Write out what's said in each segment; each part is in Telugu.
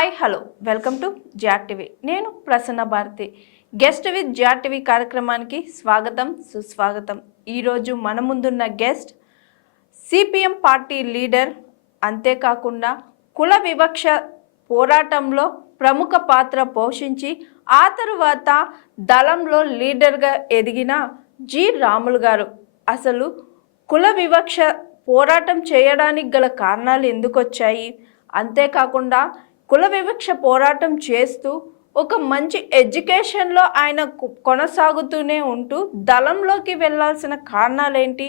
హాయ్ హలో వెల్కమ్ టు జాట్ టీవీ. నేను ప్రసన్న భారతి. గెస్ట్ విత్ జాట్ టీవీ కార్యక్రమానికి స్వాగతం సుస్వాగతం. ఈరోజు మన ముందున్న గెస్ట్ సిపిఎం పార్టీ లీడర్, అంతేకాకుండా కుల వివక్ష పోరాటంలో ప్రముఖ పాత్ర పోషించి ఆ తరువాత దళంలో లీడర్గా ఎదిగిన జి రాములు గారు. అసలు కుల వివక్ష పోరాటం చేయడానికి గల కారణాలు ఎందుకు వచ్చాయి, అంతేకాకుండా కుల వివక్ష పోరాటం చేస్తూ ఒక మంచి ఎడ్యుకేషన్లో ఆయన కొనసాగుతూనే ఉంటూ దళంలోకి వెళ్ళాల్సిన కారణాలు ఏంటి,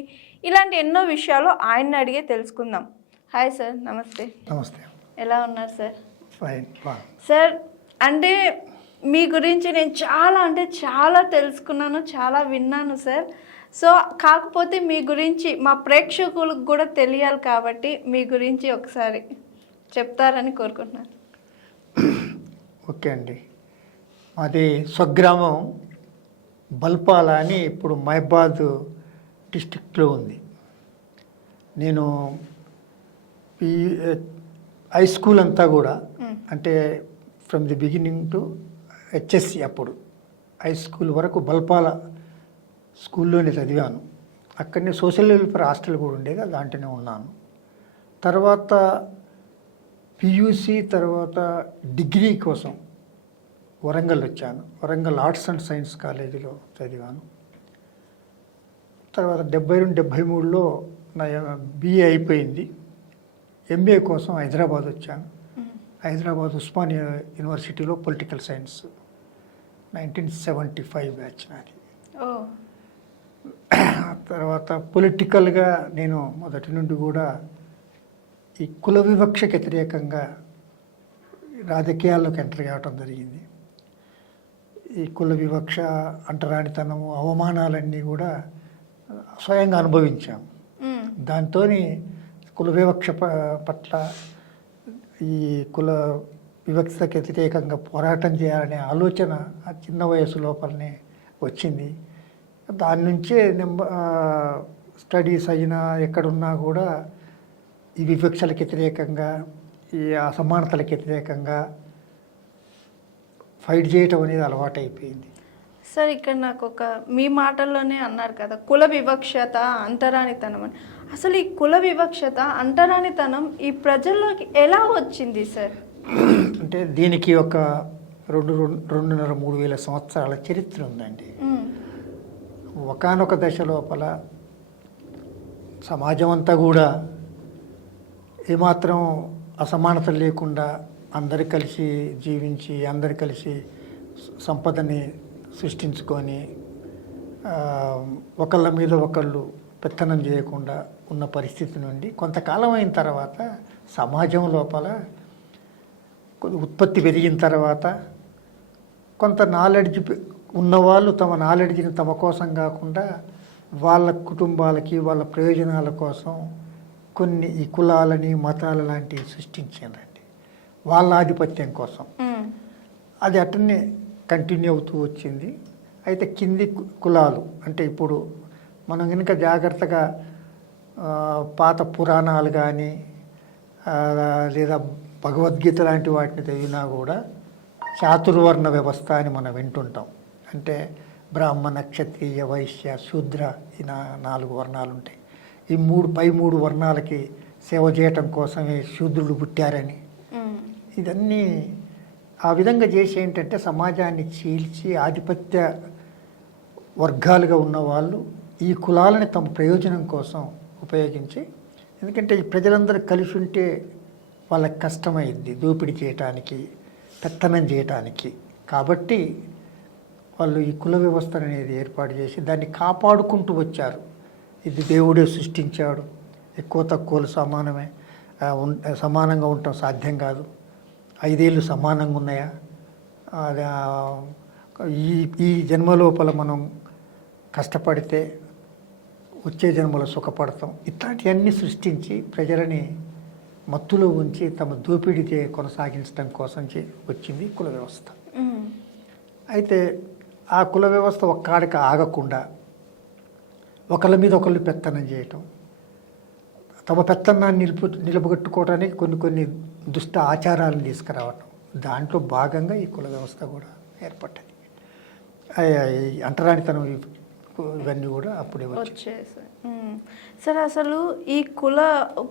ఇలాంటి ఎన్నో విషయాలు ఆయన్ని అడిగే తెలుసుకుందాం. హాయ్ సార్, నమస్తే. నమస్తే. ఎలా ఉన్నారు సార్? ఫైన్. సార్, అంటే మీ గురించి నేను చాలా తెలుసుకున్నాను, చాలా విన్నాను సార్. సో కాకపోతే మీ గురించి మా ప్రేక్షకులకు కూడా తెలియాలి కాబట్టి మీ గురించి ఒకసారి చెప్తారని కోరుకుంటున్నాను. ఓకే అండి. మాది స్వగ్రామం బల్పాల అని ఇప్పుడు మహబాద్ డిస్టిక్లో ఉంది. నేను ఈ హై స్కూల్ అంతా కూడా అంటే from the beginning to HSC అప్పుడు హై స్కూల్ వరకు బల్పాల స్కూల్లోనే చదివాను. అక్కడనే సోషల్ వెల్ఫేర్ హాస్టల్ కూడా ఉండేది, దాంట్లోనే ఉన్నాను. తర్వాత పియూసి తర్వాత డిగ్రీ కోసం వరంగల్ వచ్చాను. వరంగల్ ఆర్ట్స్ అండ్ సైన్స్ కాలేజీలో చదివాను. తర్వాత 72-73లో నా బిఏ అయిపోయింది. ఎంబీఏ కోసం హైదరాబాద్ వచ్చాను. హైదరాబాద్ ఉస్మానియా యూనివర్సిటీలో పొలిటికల్ సైన్స్ 1975 బ్యాచ్ నాది. తర్వాత పొలిటికల్గా నేను మొదటి నుండి కూడా ఈ కుల వివక్షకు వ్యతిరేకంగా రాజకీయాల్లోకి ఎంటర్ కావటం జరిగింది. ఈ కుల వివక్ష, అంటరానితనము, అవమానాలన్నీ కూడా స్వయంగా అనుభవించాం. దాంతో కుల వివక్ష పట్ల ఈ కుల వివక్షకు వ్యతిరేకంగా పోరాటం చేయాలనే ఆలోచన ఆ చిన్న వయసు లోపలనే వచ్చింది. దాని నుంచే స్టడీస్ అయినా ఎక్కడున్నా కూడా ఈ వివక్షలకు వ్యతిరేకంగా, ఈ అసమానతలకు వ్యతిరేకంగా ఫైట్ చేయటం అనేది అలవాటైపోయింది. సార్, ఇక్కడ నాకు మీ మాటల్లోనే అన్నారు కదా కుల వివక్షత, అంటరానితనం అని. అసలు ఈ కుల వివక్షత, అంటరానితనం ఈ ప్రజల్లోకి ఎలా వచ్చింది సార్? అంటే దీనికి ఒక 2.5-3 వేల సంవత్సరాల చరిత్ర ఉందండి. ఒకానొక దశ లోపల సమాజం అంతా కూడా ఏమాత్రం అసమానత లేకుండా అందరు కలిసి జీవించి, అందరు కలిసి సంపదని సృష్టించుకొని ఒకళ్ళ మీద ఒకళ్ళు పెత్తనం చేయకుండా ఉన్న పరిస్థితి నుండి కొంతకాలం అయిన తర్వాత సమాజం లోపల ఉత్పత్తి పెరిగిన తర్వాత కొంత నాలెడ్జ్ ఉన్నవాళ్ళు తమ నాలెడ్జ్ని తమ కోసం కాకుండా వాళ్ళ కుటుంబాలకి, వాళ్ళ ప్రయోజనాల కోసం కొన్ని ఈ కులాలని, మతాల లాంటివి సృష్టించారండి వాళ్ళ ఆధిపత్యం కోసం. అది అటనే కంటిన్యూ అవుతూ వచ్చింది. అయితే కింది కులాలు అంటే ఇప్పుడు మనం కనుక జాగ్రత్తగా పాత పురాణాలు కానీ లేదా భగవద్గీత లాంటి వాటిని చదివినా కూడా చాతుర్వర్ణ వ్యవస్థ అని మనం వింటుంటాం. అంటే బ్రాహ్మణ, క్షత్రియ, వైశ్య, శూద్ర, ఈ 4 వర్ణాలు ఉంటాయి. ఈ పై 3 వర్ణాలకి సేవ చేయటం కోసమే శూద్రులు పుట్టారని, ఇదన్నీ ఆ విధంగా చేసి ఏంటంటే సమాజాన్ని చీల్చి ఆధిపత్య వర్గాలుగా ఉన్నవాళ్ళు ఈ కులాలని తమ ప్రయోజనం కోసం ఉపయోగించి, ఎందుకంటే ఈ ప్రజలందరూ కలిసి ఉంటే వాళ్ళకి కష్టమైంది దోపిడీ చేయటానికి, పెత్తనం చేయటానికి. కాబట్టి వాళ్ళు ఈ కుల వ్యవస్థ అనేది ఏర్పాటు చేసి దాన్ని కాపాడుకుంటూ వచ్చారు. ఇది దేవుడే సృష్టించాడు, ఎక్కువ తక్కువలు సమానంగా ఉండటం సాధ్యం కాదు, 5 ఏళ్ళు సమానంగా ఉన్నాయా, ఈ జన్మ లోపల మనం కష్టపడితే వచ్చే జన్మలో సుఖపడతాం, ఇట్లాంటివన్నీ సృష్టించి ప్రజలని మత్తులో ఉంచి తమ దోపిడీ కొనసాగించడం కోసం వచ్చింది కుల వ్యవస్థ. అయితే ఆ కుల వ్యవస్థ ఒక్కడికి ఆగకుండా ఒకళ్ళ మీద ఒకళ్ళు పెత్తనం చేయటం, తమ పెత్తనాన్ని నిలబెట్టుకోవడానికి కొన్ని దుష్ట ఆచారాలను తీసుకురావటం, దాంట్లో భాగంగా ఈ కుల వ్యవస్థ కూడా ఏర్పడ్డది. ఈ అంటరానితనం ఇవన్నీ కూడా అప్పుడే వచ్చేసాయి. సరే, అసలు ఈ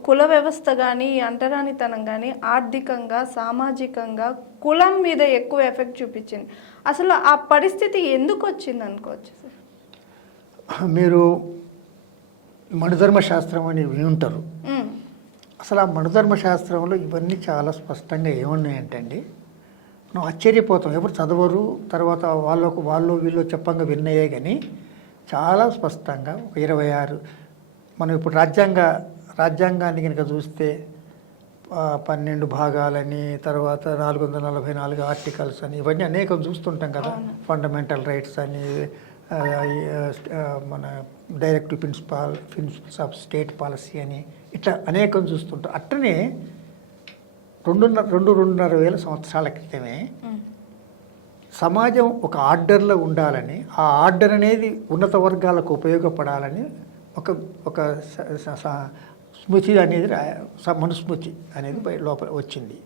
కుల వ్యవస్థ కానీ ఈ అంటరానితనం కానీ ఆర్థికంగా సామాజికంగా కులం మీద ఎక్కువ ఎఫెక్ట్ చూపించింది. అసలు ఆ పరిస్థితి ఎందుకు వచ్చింది అనుకోవచ్చు సార్? మీరు మనుధర్మ శాస్త్రం అని వింటారు. అసలు ఆ మనుధర్మ శాస్త్రంలో ఇవన్నీ చాలా స్పష్టంగా ఏమున్నాయంటే అండి, మనం ఆశ్చర్యపోతాం. ఎప్పుడు చదవరు, తర్వాత వాళ్ళు వీళ్ళు చెప్పంగా విన్నాయే కానీ చాలా స్పష్టంగా ఒక 26 మనం ఇప్పుడు రాజ్యాంగాన్ని కనుక చూస్తే 12 భాగాలని, తర్వాత 444 ఆర్టికల్స్ అని, ఇవన్నీ అనేకం చూస్తుంటాం కదా. ఫండమెంటల్ రైట్స్ అని, మన directive principles of state policy అని, ఇట్లా అనేకం చూస్తుంటాం. అట్లనే 2,500 సంవత్సరాల క్రితమే సమాజం ఒక ఆర్డర్లో ఉండాలని, ఆ ఆర్డర్ అనేది ఉన్నత వర్గాలకు ఉపయోగపడాలని ఒక స్మృతి అనేది మనుస్మృతి అనేది లోపల వచ్చింది.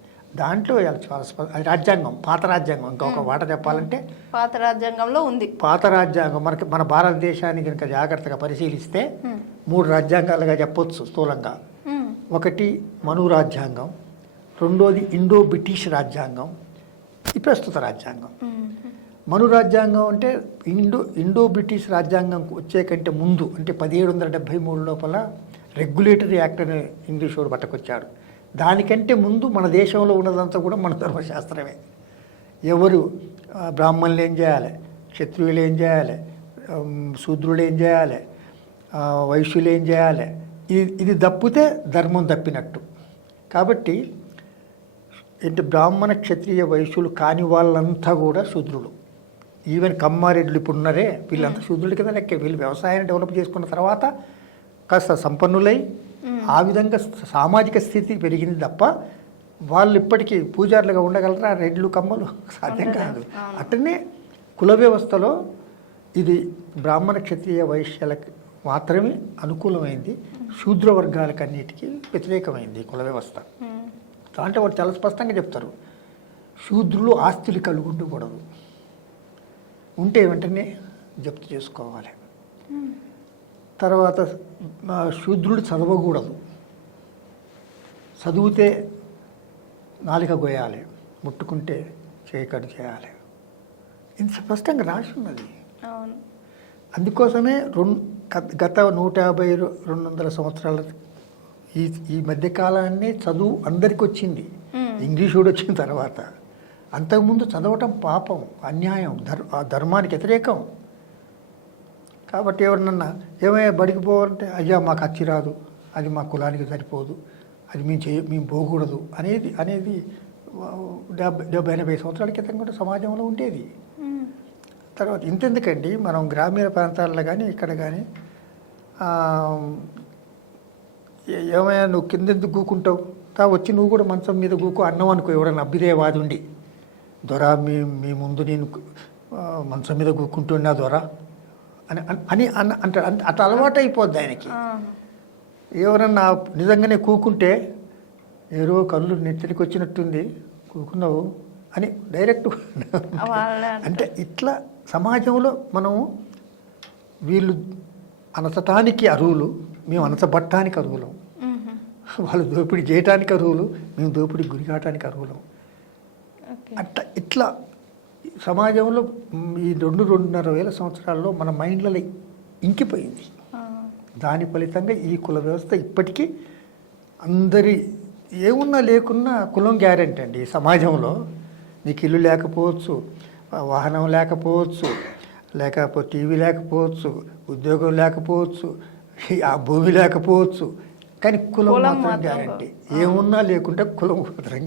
దాంట్లో చాలా అది రాజ్యాంగం, పాత రాజ్యాంగం. ఇంకొక మాట చెప్పాలంటే పాత రాజ్యాంగంలో ఉంది. పాత రాజ్యాంగం మన భారతదేశాన్ని కనుక జాగ్రత్తగా పరిశీలిస్తే 3 రాజ్యాంగాలుగా చెప్పొచ్చు స్థూలంగా. ఒకటి మను రాజ్యాంగం, రెండోది ఇండో బ్రిటిష్ రాజ్యాంగం, ఈ ప్రస్తుత రాజ్యాంగం. మను రాజ్యాంగం అంటే ఇండో బ్రిటిష్ రాజ్యాంగం వచ్చే కంటే ముందు, అంటే 1773 లోపల రెగ్యులేటరీ యాక్ట్ అని ఇంగ్లీష్ వాడు పట్టుకొచ్చాడు. దానికంటే ముందు మన దేశంలో ఉన్నదంతా కూడా మన ధర్మశాస్త్రమే. ఎవరు బ్రాహ్మణులు ఏం చేయాలి, క్షత్రియులు ఏం చేయాలి, శూద్రులు ఏం చేయాలి, వైశ్యులు ఏం చేయాలి, ఇది తప్పితే ధర్మం తప్పినట్టు. కాబట్టి ఏంటి, బ్రాహ్మణ క్షత్రియ వైశ్యులు కాని వాళ్ళంతా కూడా శూద్రులు. ఈవెన్ కమ్మారెడ్లు ఇప్పుడు ఉన్నారే, వీళ్ళంతా శూద్రులు కింద లెక్కే. వీళ్ళు వ్యవసాయాన్ని డెవలప్ చేసుకున్న తర్వాత కాస్త సంపన్నులై ఆ విధంగా సామాజిక స్థితి పెరిగింది తప్ప వాళ్ళు ఇప్పటికీ పూజారులుగా ఉండగలరా? రెడ్లు కమ్మలు సాధ్యం కాదు. అట్లనే కుల వ్యవస్థలో ఇది బ్రాహ్మణ క్షత్రియ వైశ్యాలకు మాత్రమే అనుకూలమైంది, శూద్ర వర్గాలకు అన్నిటికీ వ్యతిరేకమైంది కుల వ్యవస్థ. అంటే వాళ్ళు చాలా స్పష్టంగా చెప్తారు, శూద్రులు ఆస్తులు కలిగి ఉండకూడదు, ఉంటే వెంటనే జప్తు చేసుకోవాలి. తర్వాత శూద్రుడు చదవకూడదు, చదివితే నాలిక గోయాలి, ముట్టుకుంటే చేయకడు చేయాలి. ఇంత స్పష్టంగా రాసి ఉన్నది. అందుకోసమే గత 150-200 సంవత్సరాల ఈ మధ్యకాలాన్ని చదువు అందరికి వచ్చింది. ఇంగ్లీష్ కూడా వచ్చిన తర్వాత. అంతకుముందు చదవటం పాపం, అన్యాయం, ధర్మానికి వ్యతిరేకం. కాబట్టి ఎవరినన్నా ఏమయ్యా బడికి పోవాలంటే, అయ్యా మాకు అచ్చి రాదు, అది మా కులానికి సరిపోదు, అది మేము పోకూడదు అనేది 70-80 సంవత్సరాల క్రితం కూడా సమాజంలో ఉండేది. తర్వాత ఇంతెందుకండి, మనం గ్రామీణ ప్రాంతాల్లో కానీ ఇక్కడ కానీ ఏమయ్యా నువ్వు కిందెందుకు గూకుంటావు, వచ్చి నువ్వు కూడా మంచం మీద గూకు అన్నం అనుకో. ఎవడన్నా అభ్యుదయవాది ఉండి, దొర మీ ముందు నేను మంచం మీద గూకుంటున్నా దొర అని అంటే అట్లా అలవాటు అయిపోద్ది ఆయనకి. ఎవరన్నా నిజంగానే కూకుంటే ఏరో కళ్ళు నెత్తికి వచ్చినట్టుంది, కూకున్నావు అని డైరెక్ట్. అంటే ఇట్లా సమాజంలో మనము వీళ్ళు అనచటానికి అర్హులు, మేము అనచబట్టానికి అర్హులం, వాళ్ళు దోపిడీ చేయటానికి అర్హులు, మేము దోపిడీ గురికాటానికి అర్హులం. అట్లా ఇట్లా సమాజంలో ఈ 2-2.5 సంవత్సరాల్లో మన మైండ్లలో ఇంకిపోయింది. దాని ఫలితంగా ఈ కుల వ్యవస్థ ఇప్పటికీ అందరి ఏమున్నా లేకున్నా కులం గ్యారెంటీ అండి. ఈ సమాజంలో నీకు ఇల్లు లేకపోవచ్చు, వాహనం లేకపోవచ్చు, లేకపోతే టీవీ లేకపోవచ్చు, ఉద్యోగం లేకపోవచ్చు, ఆ భూమి లేకపోవచ్చు, కానీ కులం మాత్రం గ్యారెంటీ. ఏమున్నా లేకుంటే కులం మాత్రం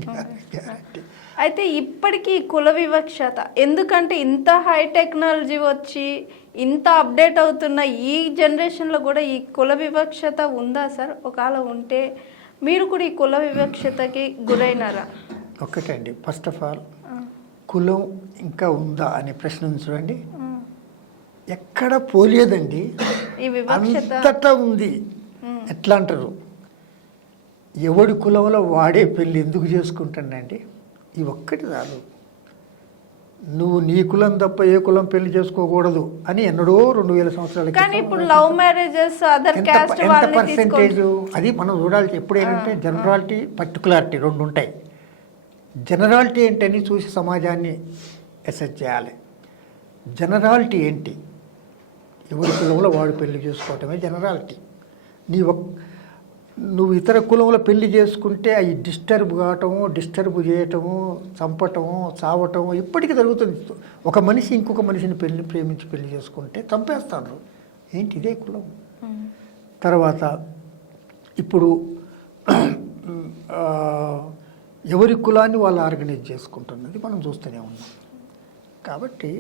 గ్యారెంటీ. అయితే ఇప్పటికీ కుల వివక్షత, ఎందుకంటే ఇంత హై టెక్నాలజీ వచ్చి ఇంత అప్డేట్ అవుతున్న ఈ జనరేషన్లో కూడా ఈ కుల వివక్షత ఉందా సార్? ఒకవేళ ఉంటే మీరు కూడా ఈ కుల వివక్షతకి గురైనారా? ఒక్కటండి, ఫస్ట్ ఆఫ్ ఆల్ కులం ఇంకా ఉందా అనే ప్రశ్న చూడండి. ఎక్కడ పోలేదండి, ఈ వివక్షత అంతటా ఉంది. ఎట్లా అంటారు, ఎవడి కులంలో వాడే పెళ్ళి ఎందుకు చేసుకుంటానండి? ఈ ఒక్కటి చాలు. నువ్వు నీ కులం తప్ప ఏ కులం పెళ్లి చేసుకోకూడదు అని ఎన్నడో 2000 సంవత్సరాల కానీ ఇప్పుడు లవ్ మ్యారేజెస్ అదర్ క్యాస్ట్ ఎంత వాళ్ళని పర్సెంటేజ్ అది మనం చూడాలి. ఎప్పుడు ఏంటంటే జనరాలిటీ పర్టికులారిటీ రెండు ఉంటాయి. జనరాలిటీ ఏంటని చూసి సమాజాన్ని అసెస్ చేయాలి. జనరాలిటీ ఏంటి? ఎవరి కులంలో వాడు పెళ్లి చేసుకోవటమే జనరాలిటీ. నువ్వు ఇతర కులంలో పెళ్లి చేసుకుంటే అవి డిస్టర్బ్ కావటము, డిస్టర్బ్ చేయటము, చంపటము, చావటము ఇప్పటికీ జరుగుతుంది. ఒక మనిషి ఇంకొక మనిషిని ప్రేమించి పెళ్లి చేసుకుంటే చంపేస్తాడు. ఏంటి ఇదే కులం? తర్వాత ఇప్పుడు ఎవరి కులాన్ని వాళ్ళు ఆర్గనైజ్ చేసుకుంటున్నది మనం చూస్తూనే ఉన్నాం. కాబట్టి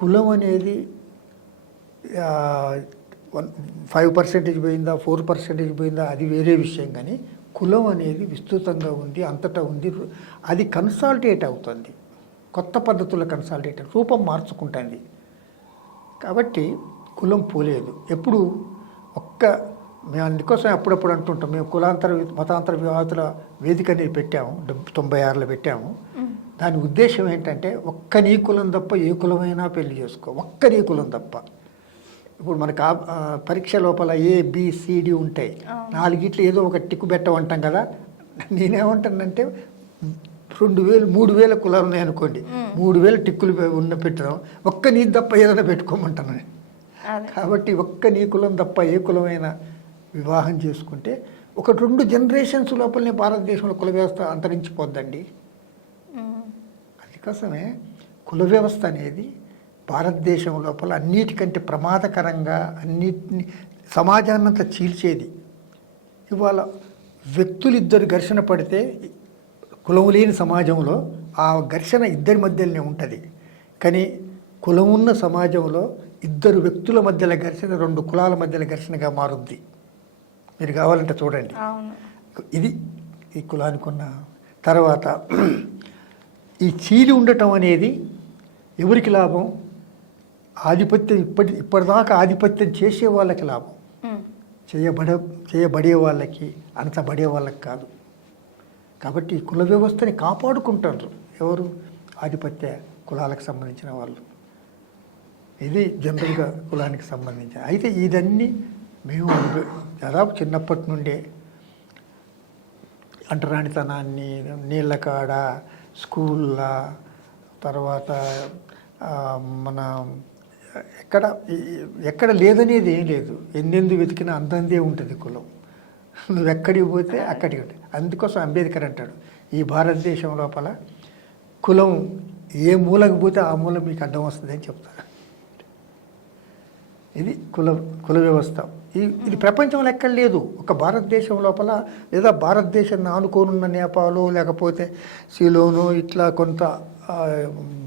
కులం అనేది 5% పోయిందా, 4% పోయిందా, అది వేరే విషయం. కానీ కులం అనేది విస్తృతంగా ఉంది, అంతటా ఉంది. అది కన్సాలిడేట్ అవుతుంది, కొత్త పద్ధతుల కన్సాలిడేట్ రూపం మార్చుకుంటుంది. కాబట్టి కులం పోలేదు. ఎప్పుడు మేము అందుకోసం అప్పుడప్పుడు అంటుంటాం, మేము మతాంతర వివాహాల వేదిక అనేది పెట్టాము, 96లో పెట్టాము. దాని ఉద్దేశం ఏంటంటే ఒక్క నీ కులం తప్ప ఏ కులమైనా పెళ్లి చేసుకో, ఒక్క నీ కులం తప్ప. ఇప్పుడు మనకు పరీక్ష లోపల ABCD ఉంటాయి, 4 ఏదో ఒక టిక్కు పెట్టమంటాం కదా. నేనేమంటానంటే 2000 3000 కులాలు ఉన్నాయనుకోండి, 3000 టిక్కులు పెట్టడం, ఒక్క నీ తప్ప ఏదైనా పెట్టుకోమంటాను. కాబట్టి ఒక్క నీ కులం తప్ప ఏ కులమైనా వివాహం చేసుకుంటే ఒక 2 జనరేషన్స్ లోపలనే భారతదేశంలో కుల వ్యవస్థ అంతరించిపోద్దండి. అందుకోసమే కుల వ్యవస్థ అనేది భారతదేశం లోపల అన్నిటికంటే ప్రమాదకరంగా అన్నిటిని సమాజాన్నంతా చీల్చేది. ఇవాళ వ్యక్తులిద్దరు ఘర్షణ పడితే కులం లేని సమాజంలో ఆ ఘర్షణ ఇద్దరి మధ్యలోనే ఉంటుంది. కానీ కులం ఉన్న సమాజంలో 2 వ్యక్తుల మధ్యల ఘర్షణ 2 కులాల మధ్యల ఘర్షణగా మారుద్ది. మీరు కావాలంటే చూడండి. ఇది ఈ కులానికి ఉన్న తర్వాత ఈ చీలి ఉండటం అనేది ఎవరికి లాభం? ఆధిపత్యం ఇప్పటిదాకా ఆధిపత్యం చేసే వాళ్ళకి లాభం, చేయబడే వాళ్ళకి, అనచబడే వాళ్ళకి కాదు. కాబట్టి కుల వ్యవస్థని కాపాడుకుంటారు ఎవరు? ఆధిపత్య కులాలకు సంబంధించిన వాళ్ళు. ఇది జనరల్గా కులానికి సంబంధించిన. అయితే ఇదన్నీ మేము దాదాపు చిన్నప్పటి నుండే అంటరానితనాన్ని నీళ్ళ కాడ, స్కూళ్ళ, తర్వాత మన ఎక్కడ లేదనేది ఏం లేదు. ఎన్నెందు వెతికినా అందందే ఉంటుంది కులం. నువ్వు ఎక్కడికి పోతే అక్కడికి ఉంటుంది. అందుకోసం అంబేద్కర్ అంటాడు, ఈ భారతదేశం లోపల కులం ఏ మూలకు పోతే ఆ మూల మీకు అడ్డం వస్తుంది అని చెప్తారు. ఇది కుల వ్యవస్థ. ఇది ప్రపంచంలో ఎక్కడ లేదు. ఒక భారతదేశం లోపల లేదా భారతదేశాన్ని ఆనుకోనున్న నేపాలు, లేకపోతే సిలోను, ఇట్లా కొంత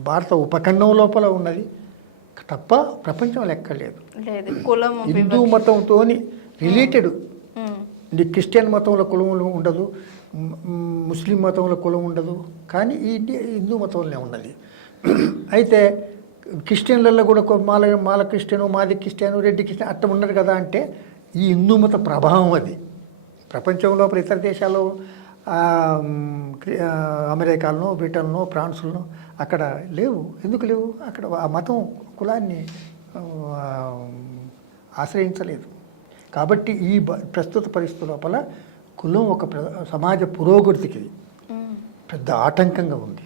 భారత ఉపఖండం లోపల ఉన్నది తప్ప ప్రపంచంలో ఎక్కడ లేదు. హిందూ మతంతో రిలేటెడ్. క్రిస్టియన్ మతంలో కులం ఉండదు, ముస్లిం మతంలో కులం ఉండదు, కానీ ఈ హిందూ మతంలోనే ఉన్నది. అయితే క్రిస్టియన్లలో కూడా మాల క్రిస్టియను, మాది క్రిస్టియను, రెడ్డి క్రిస్టియన్ అట్లా ఉన్నారు కదా. అంటే ఈ హిందూ మత ప్రభావం అది. ప్రపంచంలో ఇతర దేశాల్లో అమెరికాలను, బ్రిటన్లో, ఫ్రాన్స్లో అక్కడ లేవు. ఎందుకు లేవు? అక్కడ ఆ మతం కులాన్ని ఆశ్రయించలేదు. కాబట్టి ఈ ప్రస్తుత పరిస్థితి లోపల కులం ఒక సమాజ పురోగతికి పెద్ద ఆటంకంగా ఉంది.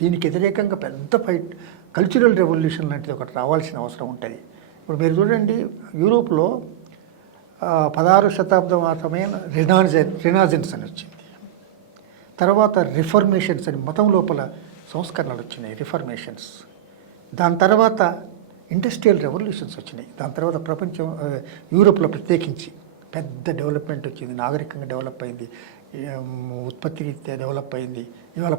దీనికి వ్యతిరేకంగా పెద్ద ఫైట్, కల్చరల్ రెవల్యూషన్ లాంటిది ఒకటి రావాల్సిన అవసరం ఉంటుంది. ఇప్పుడు మీరు చూడండి, యూరోప్లో 16వ శతాబ్దం ఆ సమయంలో రెనాజెన్స్ అని వచ్చింది. తర్వాత రిఫర్మేషన్స్ అని మతం లోపల సంస్కరణలు వచ్చినాయి, రిఫర్మేషన్స్. దాని తర్వాత ఇండస్ట్రియల్ రెవల్యూషన్స్ వచ్చినాయి. దాని తర్వాత ప్రపంచం, యూరోప్లో ప్రత్యేకించి పెద్ద డెవలప్మెంట్ వచ్చింది, నాగరికంగా డెవలప్ అయింది, ఉత్పత్తి రీత్యా డెవలప్ అయింది. ఇవాళ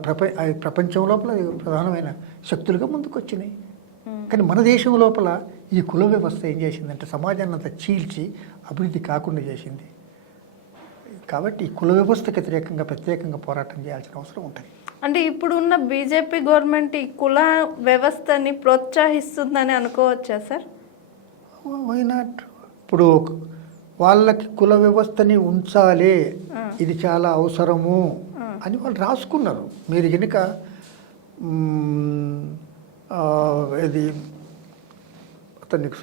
ప్రపంచం లోపల ప్రధానమైన శక్తులుగా ముందుకు వచ్చినాయి. కానీ మన దేశం లోపల ఈ కుల వ్యవస్థ ఏం చేసిందంటే సమాజాన్ని అంతా చీల్చి అభివృద్ధి కాకుండా చేసింది. కాబట్టి ఈ కుల వ్యవస్థకు వ్యతిరేకంగా ప్రత్యేకంగా పోరాటం చేయాల్సిన అవసరం ఉంటుంది. అంటే ఇప్పుడున్న బీజేపీ గవర్నమెంట్ ఈ కుల వ్యవస్థని ప్రోత్సహిస్తుందని అనుకోవచ్చా సార్? Why not? ఇప్పుడు వాళ్ళకి కుల వ్యవస్థని ఉంచాలి, ఇది చాలా అవసరము అని వాళ్ళు రాసుకున్నారు. మీరు కనుక ఇది అతనికి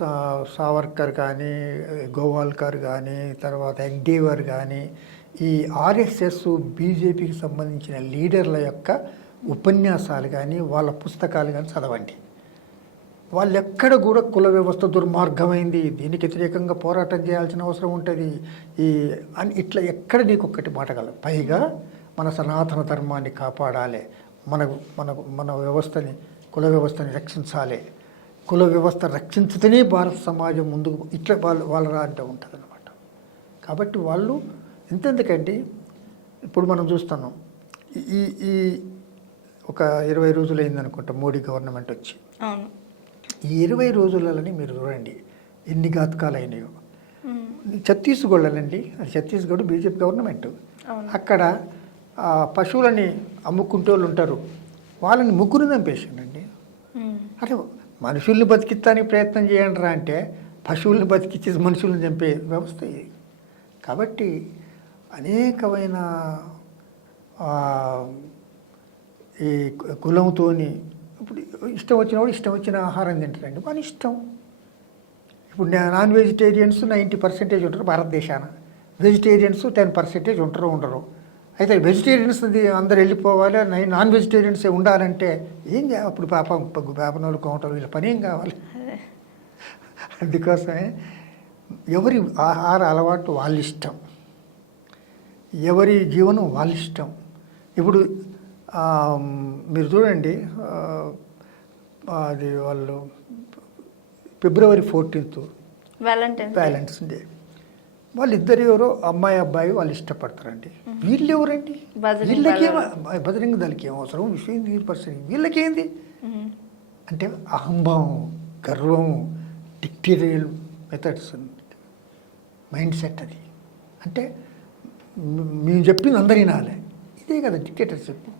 సావర్కర్ కానీ, గోవాల్కర్ కానీ, తర్వాత ఎగ్డేవర్ కానీ, ఈ ఆర్ఎస్ఎస్ బీజేపీకి సంబంధించిన లీడర్ల యొక్క ఉపన్యాసాలు కానీ, వాళ్ళ పుస్తకాలు కానీ చదవండి. వాళ్ళు ఎక్కడ కూడా కుల వ్యవస్థ దుర్మార్గమైంది, దీనికి వ్యతిరేకంగా పోరాటం చేయాల్సిన అవసరం ఉంటుంది అని ఇట్లా ఎక్కడ నీకు ఒక్కటి మాటగల. పైగా మన సనాతన ధర్మాన్ని కాపాడాలి, మన వ్యవస్థని, కుల వ్యవస్థని రక్షించాలి, కుల వ్యవస్థ రక్షించితేనే భారత సమాజం ముందుకు ఇట్లా వాళ్ళ రాంటే ఉంటుంది అన్నమాట. కాబట్టి వాళ్ళు ఎంతెందుకండి, ఇప్పుడు మనం చూస్తున్నాం ఈ ఒక 20 రోజులు అయిందనుకుంటా మోడీ గవర్నమెంట్ వచ్చి. ఈ 20 రోజులని మీరు చూడండి ఎన్ని ఘాతకాలు అయినాయో. ఛత్తీస్గఢ్లోనండి, అది ఛత్తీస్గఢ్ బీజేపీ గవర్నమెంట్. అక్కడ పశువులని అమ్ముకుంటే వాళ్ళు ఉంటారు, వాళ్ళని ముగ్గురు చంపేసిండండి. అంటే మనుషుల్ని బతికించడానికి ప్రయత్నం చేయండి రా అంటే పశువుల్ని బతికించేసి మనుషుల్ని చంపే వ్యవస్థ ఇది. కాబట్టి అనేకమైన ఈ కులంతోని ఇప్పుడు ఇష్టం వచ్చినప్పుడు ఇష్టం వచ్చిన ఆహారం తింటారండి, మన ఇష్టం. ఇప్పుడు నాన్ వెజిటేరియన్స్ 90% ఉంటారు భారతదేశాన, వెజిటేరియన్స్ 10% ఉంటారు ఉండరు. అయితే వెజిటేరియన్స్ అందరు వెళ్ళిపోవాలి, నాన్ వెజిటేరియన్సే ఉండాలంటే ఏం చేయాలి? అప్పుడు పాపనోళ్ళు కోమటలు వీళ్ళ పని ఏం కావాలి? అందుకోసమే ఎవరి ఆహార అలవాటు వాళ్ళ ఇష్టం, ఎవరి జీవనం వాళ్ళ ఇష్టం. ఇప్పుడు మీరు చూడండి, అది వాళ్ళు February 14th వ్యాలంటైన్స్ డే, వాళ్ళిద్దరు ఎవరో అమ్మాయి అబ్బాయి వాళ్ళు ఇష్టపడతారండి. వీళ్ళు ఎవరండి? వీళ్ళకేమో బజరంగ దళకి ఏం అవసరం, విషయం పర్సన్ వీళ్ళకేంది అంటే అహంభావం, గర్వం, డిక్టేరియల్ మెథడ్స్, మైండ్ సెట్. అది అంటే మేము చెప్పింది అందరి నాలే, ఇదే కదా డిక్టేటర్షిప్.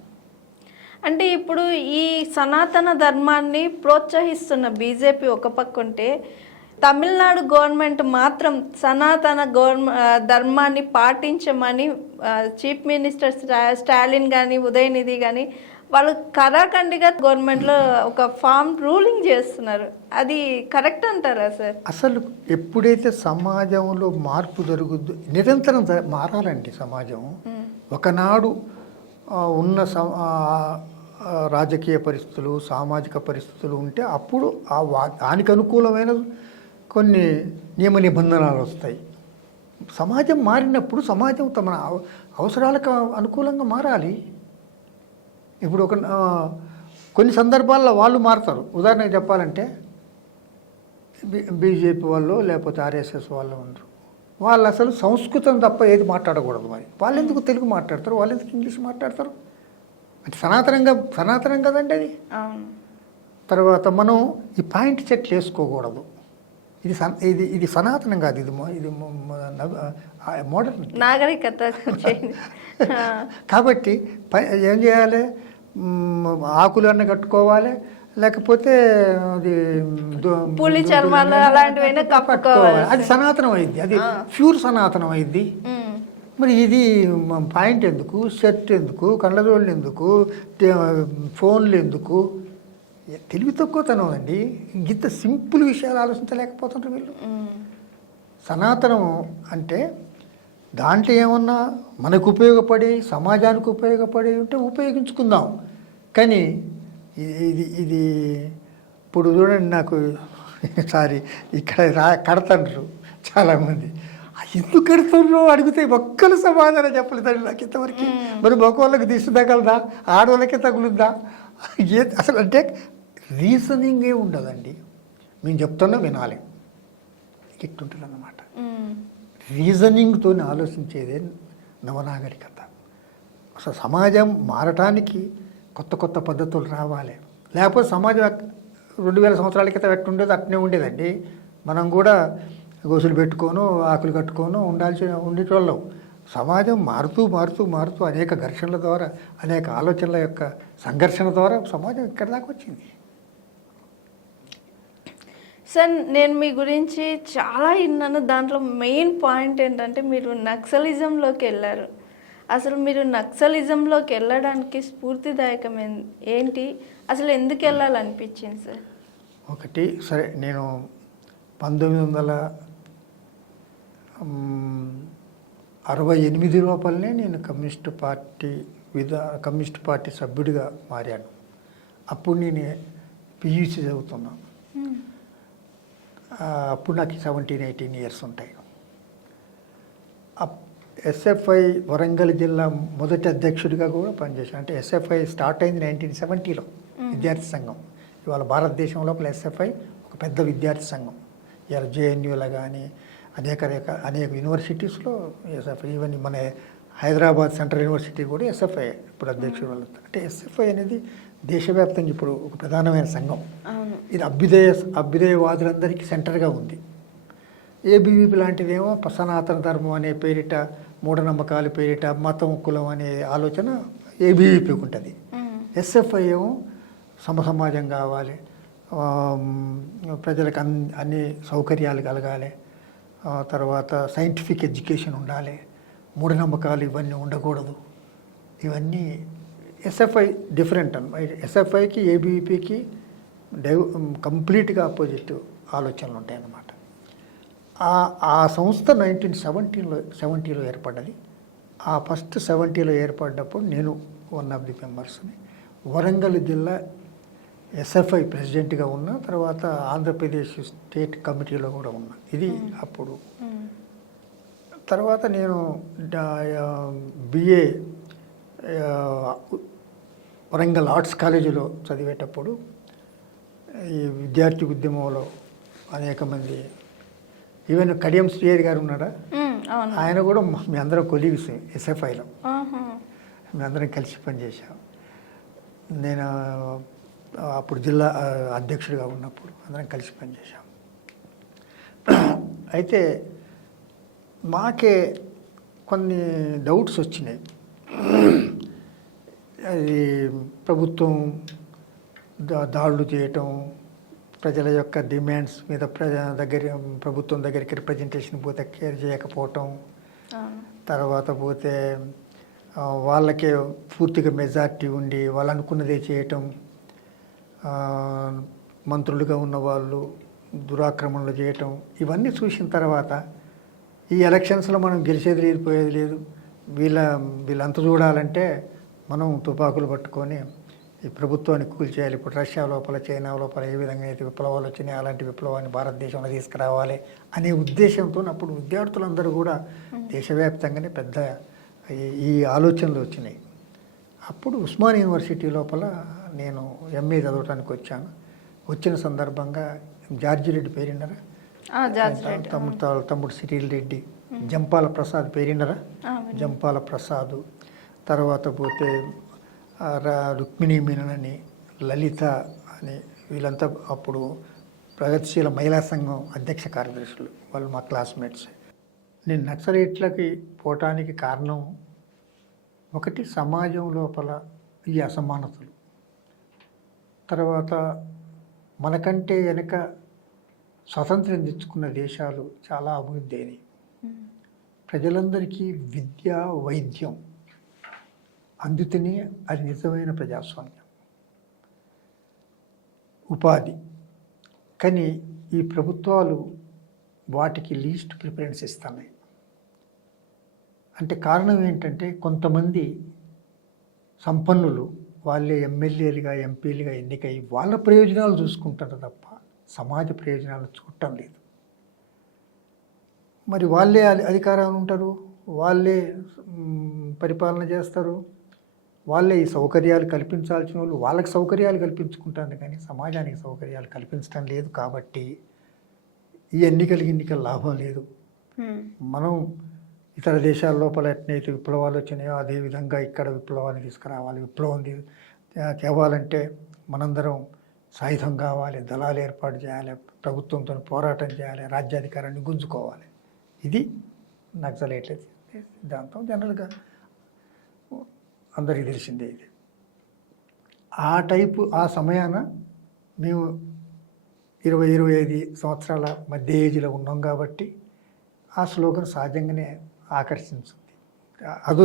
అంటే ఇప్పుడు ఈ సనాతన ధర్మాన్ని ప్రోత్సహిస్తున్న బీజేపీ ఒక పక్క ఉంటే, తమిళనాడు గవర్నమెంట్ మాత్రం సనాతన ధర్మాన్ని పాటించమని చీఫ్ మినిస్టర్ స్టాలిన్ కానీ ఉదయనిధి కానీ వాళ్ళు కరాఖండిగా గవర్నమెంట్లో ఒక ఫామ్ రూలింగ్ చేస్తున్నారు. అది కరెక్ట్ అంటారా సార్? అసలు ఎప్పుడైతే సమాజంలో మార్పు జరుగుద్దో, నిరంతరం మారాలండి సమాజం. ఒకనాడు ఉన్న రాజకీయ పరిస్థితులు, సామాజిక పరిస్థితులు ఉంటే అప్పుడు దానికి అనుకూలమైన కొన్ని నియమ నిబంధనలు వస్తాయి. సమాజం మారినప్పుడు సమాజం తమ అవసరాలకు అనుకూలంగా మారాలి. ఇప్పుడు కొన్ని సందర్భాల్లో వాళ్ళు మారుతారు. ఉదాహరణకు చెప్పాలంటే బీజేపీ వాళ్ళు లేకపోతే ఆర్ఎస్ఎస్ వాళ్ళు ఉండరు, వాళ్ళు అసలు సంస్కృతం తప్ప ఏది మాట్లాడకూడదు. మరి వాళ్ళు ఎందుకు తెలుగు మాట్లాడతారు, వాళ్ళు ఎందుకు ఇంగ్లీష్ మాట్లాడతారు? అంటే సనాతనం కదండి అది. తర్వాత మనం ఈ పాయింట్ చెట్లు వేసుకోకూడదు, ఇది సనాతనం కాదు, ఇది మోడర్న్ నాగరికత. కాబట్టి ఏం చేయాలి? ఆకులు అన్న కట్టుకోవాలి, లేకపోతే అది పులి చర్మాలు అలాంటివైనా కప్పుకోవాలి. అది సనాతనం అయింది, అది ప్యూర్ సనాతనం అయింది. మరి ఇది పాయింట్ ఎందుకు, షర్ట్ ఎందుకు, కళ్ళజోళ్ళు ఎందుకు, ఫోన్లు ఎందుకు? తెలివి తక్కువతనం అండి. ఇంత సింపుల్ విషయాలు ఆలోచించలేకపోతుంటారు వీళ్ళు. సనాతనం అంటే దాంట్లో ఏమన్నా మనకు ఉపయోగపడి సమాజానికి ఉపయోగపడి ఉంటే ఉపయోగించుకుందాం. కానీ ఇది ఇప్పుడు చూడండి, నాకు సారీ ఇక్కడ కడతాండ్రు చాలామంది. ఎందుకు కడుతుండ్రో అడిగితే ఒక్కరు సమాధానం చెప్పలేదు నాకు ఇంతవరకు. మరి మగవాళ్ళకి దిష్టి తగలదా, ఆడవాళ్ళకే తగులుద్దా? అసలు అంటే రీజనింగే ఉండదండి. మేము చెప్తున్నా వినాలి, ఇట్టుంటుంది అన్నమాట. రీజనింగ్తో ఆలోచించేదే నవనాగరికత. అసలు సమాజం మారటానికి కొత్త కొత్త పద్ధతులు రావాలి. లేకపోతే సమాజం 2000 సంవత్సరాల క్రితం ఎట్టుండేది అట్నే ఉండేదండి. మనం కూడా గోసులు పెట్టుకోను, ఆకులు కట్టుకోను ఉండేటోళ్ళం. సమాజం మారుతూ మారుతూ మారుతూ అనేక ఘర్షణల ద్వారా, అనేక ఆలోచనల యొక్క సంఘర్షణ ద్వారా సమాజం ఇక్కడ దాకా వచ్చింది. సార్, నేను మీ గురించి చాలా విన్నాను. దాంట్లో మెయిన్ పాయింట్ ఏంటంటే మీరు నక్సలిజంలోకి వెళ్ళారు. అసలు మీరు నక్సలిజంలోకి వెళ్ళడానికి స్ఫూర్తిదాయకం ఏంటి, అసలు ఎందుకు వెళ్ళాలనిపించింది సార్? ఒకటి సరే, నేను 1968 లోపలనే నేను కమ్యూనిస్ట్ పార్టీ సభ్యుడిగా మారాను. అప్పుడు నేను పియూసీ చదువుతున్నాను. అప్పుడు నాకు 17-18 ఇయర్స్ ఉంటాయి. ఎస్ఎఫ్ఐ వరంగల్ జిల్లా మొదటి అధ్యక్షుడిగా కూడా పనిచేశాను. అంటే ఎస్ఎఫ్ఐ స్టార్ట్ అయింది 1970లో, విద్యార్థి సంఘం. ఇవాళ భారతదేశం లోపల ఎస్ఎఫ్ఐ ఒక పెద్ద విద్యార్థి సంఘం. ఇవాళ జేఎన్యూలో కానీ అనేక యూనివర్సిటీస్లో ఎస్ఎఫ్ఐ, ఈవెన్ మన హైదరాబాద్ సెంట్రల్ యూనివర్సిటీ కూడా ఎస్ఎఫ్ఐ ఇప్పుడు అధ్యక్షుడు వాళ్ళు. అంటే ఎస్ఎఫ్ఐ అనేది దేశవ్యాప్తంగా ఇప్పుడు ఒక ప్రధానమైన సంఘం. ఇది అభ్యుదయవాదులందరికీ సెంటర్గా ఉంది. ఏబీవీపీ లాంటిదేమో సనాతన ధర్మం అనే పేరిట, మూఢనమ్మకాల పేరిట, మతం కులం అనే ఆలోచన ఏబీవీపీకి ఉంటుంది. ఎస్ఎఫ్ఐ ఏమో సమాజం కావాలి, ప్రజలకు అన్ని సౌకర్యాలు కలగాలి, తర్వాత సైంటిఫిక్ ఎడ్యుకేషన్ ఉండాలి, మూఢనమ్మకాలు ఇవన్నీ ఉండకూడదు. ఇవన్నీ ఎస్ఎఫ్ఐ డిఫరెంట్ అన్నమాట. ఎస్ఎఫ్ఐకి ఏబీవీపీకి కంప్లీట్గా ఆపోజిట్ ఆలోచనలు ఉంటాయి అన్నమాట. ఆ సంస్థ 1970లో ఏర్పడ్డది. ఆ ఫస్ట్ 70లో ఏర్పడ్డప్పుడు నేను వన్ ఆఫ్ ది మెంబర్స్ని. వరంగల్ జిల్లా ఎస్ఎఫ్ఐ ప్రెసిడెంట్గా ఉన్నా, తర్వాత ఆంధ్రప్రదేశ్ స్టేట్ కమిటీలో కూడా ఉన్నా. ఇది అప్పుడు. తర్వాత నేను బిఏ వరంగల్ ఆర్ట్స్ కాలేజీలో చదివేటప్పుడు ఈ విద్యార్థి ఉద్యమంలో అనేక మంది, ఈవెన్ కడియం శ్రీహరి గారు ఉన్నాడా, ఆయన కూడా మీ అందరం కొలీగ్స్ ఎస్ఎఫ్ఐలో. మీ అందరం కలిసి పనిచేసాం. నేను అప్పుడు జిల్లా అధ్యక్షుడిగా ఉన్నప్పుడు అందరం కలిసి పనిచేసాం. అయితే మాకే కొన్ని డౌట్స్ వచ్చినాయి. అది ప్రభుత్వం దాడులు చేయటం, ప్రజల యొక్క డిమాండ్స్ మీద ప్రభుత్వం దగ్గరికి రిప్రజెంటేషన్ పోతే కేర్ చేయకపోవటం, తర్వాత పోతే వాళ్ళకే పూర్తిగా మెజార్టీ ఉండి వాళ్ళు అనుకున్నదే చేయటం, మంత్రులుగా ఉన్న వాళ్ళు దురాక్రమణలు చేయటం, ఇవన్నీ చూసిన తర్వాత ఈ ఎలక్షన్స్లో మనం గెలిచేది లేదు, పోయేది లేదు, వీళ్ళంతా చూడాలంటే మనం తుపాకులు పట్టుకొని ఈ ప్రభుత్వాన్ని కూల్చేయాలి. ఇప్పుడు రష్యా లోపల, చైనా లోపల ఏ విధంగా అయితే విప్లవాలు వచ్చినాయి అలాంటి విప్లవాన్ని భారతదేశంలో తీసుకురావాలి అనే ఉద్దేశంతో అప్పుడు విద్యార్థులందరూ కూడా దేశవ్యాప్తంగానే పెద్ద ఈ ఆలోచనలు వచ్చినాయి. అప్పుడు ఉస్మాన్ యూనివర్సిటీ లోపల నేను ఎంఏ చదవటానికి వచ్చాను. వచ్చిన సందర్భంగా జార్జి రెడ్డి పేరిండరా, తమ్ముడు సిరిల్ రెడ్డి, జంపాల ప్రసాద్ పేరిండరా, జంపాల ప్రసాద్, తర్వాత పోతే రుక్మిణి మీనన్ అని, లలిత అని, వీళ్ళంతా అప్పుడు ప్రగతిశీల మహిళా సంఘం అధ్యక్ష కార్యదర్శులు. వాళ్ళు మా క్లాస్మేట్స్. నేను నక్సలైట్లకి పోవటానికి కారణం ఒకటి సమాజం లోపల ఈ అసమానతలు, తర్వాత మనకంటే వెనక స్వతంత్రం తెచ్చుకున్న దేశాలు చాలా అభివృద్ధి అయినాయి. ప్రజలందరికీ విద్య, వైద్యం అందుతనే అది నిజమైన ప్రజాస్వామ్యం, ఉపాధి. కానీ ఈ ప్రభుత్వాలు వాటికి లీస్ట్ ప్రిఫరెన్స్ ఇస్తున్నాయి. అంటే కారణం ఏంటంటే కొంతమంది సంపన్నులు వాళ్ళే ఎమ్మెల్యేలుగా, ఎంపీలుగా ఎన్నికై వాళ్ళ ప్రయోజనాలు చూసుకుంటారు తప్ప సమాజ ప్రయోజనాలు చూడటం లేదు. మరి వాళ్ళే అధికారాలు ఉంటారు, వాళ్ళే పరిపాలన చేస్తారు, వాళ్ళే ఈ సౌకర్యాలు కల్పించాల్సిన వాళ్ళు వాళ్ళకి సౌకర్యాలు కల్పించుకుంటారు, కానీ సమాజానికి సౌకర్యాలు కల్పించడం లేదు. కాబట్టి ఈ ఎన్నికల లాభం లేదు. మనం ఇతర దేశాల లోపల ఎట్నైతే విప్లవాలు వచ్చినాయో అదేవిధంగా ఇక్కడ విప్లవాన్ని తీసుకురావాలి. విప్లవం తేవాలంటే మనందరం సాయుధం కావాలి, దళాలు ఏర్పాటు చేయాలి, ప్రభుత్వంతో పోరాటం చేయాలి, రాజ్యాధికారాన్ని గుంజుకోవాలి. ఇది నక్సలైట్ల సిద్ధాంతం. జనరల్గా అందరికీ తెలిసిందే ఇది. ఆ సమయాన మేము 20-25 సంవత్సరాల మధ్య ఏజ్లో ఉన్నాం కాబట్టి ఆ స్లోగన్ సహజంగానే ఆకర్షించింది. అటో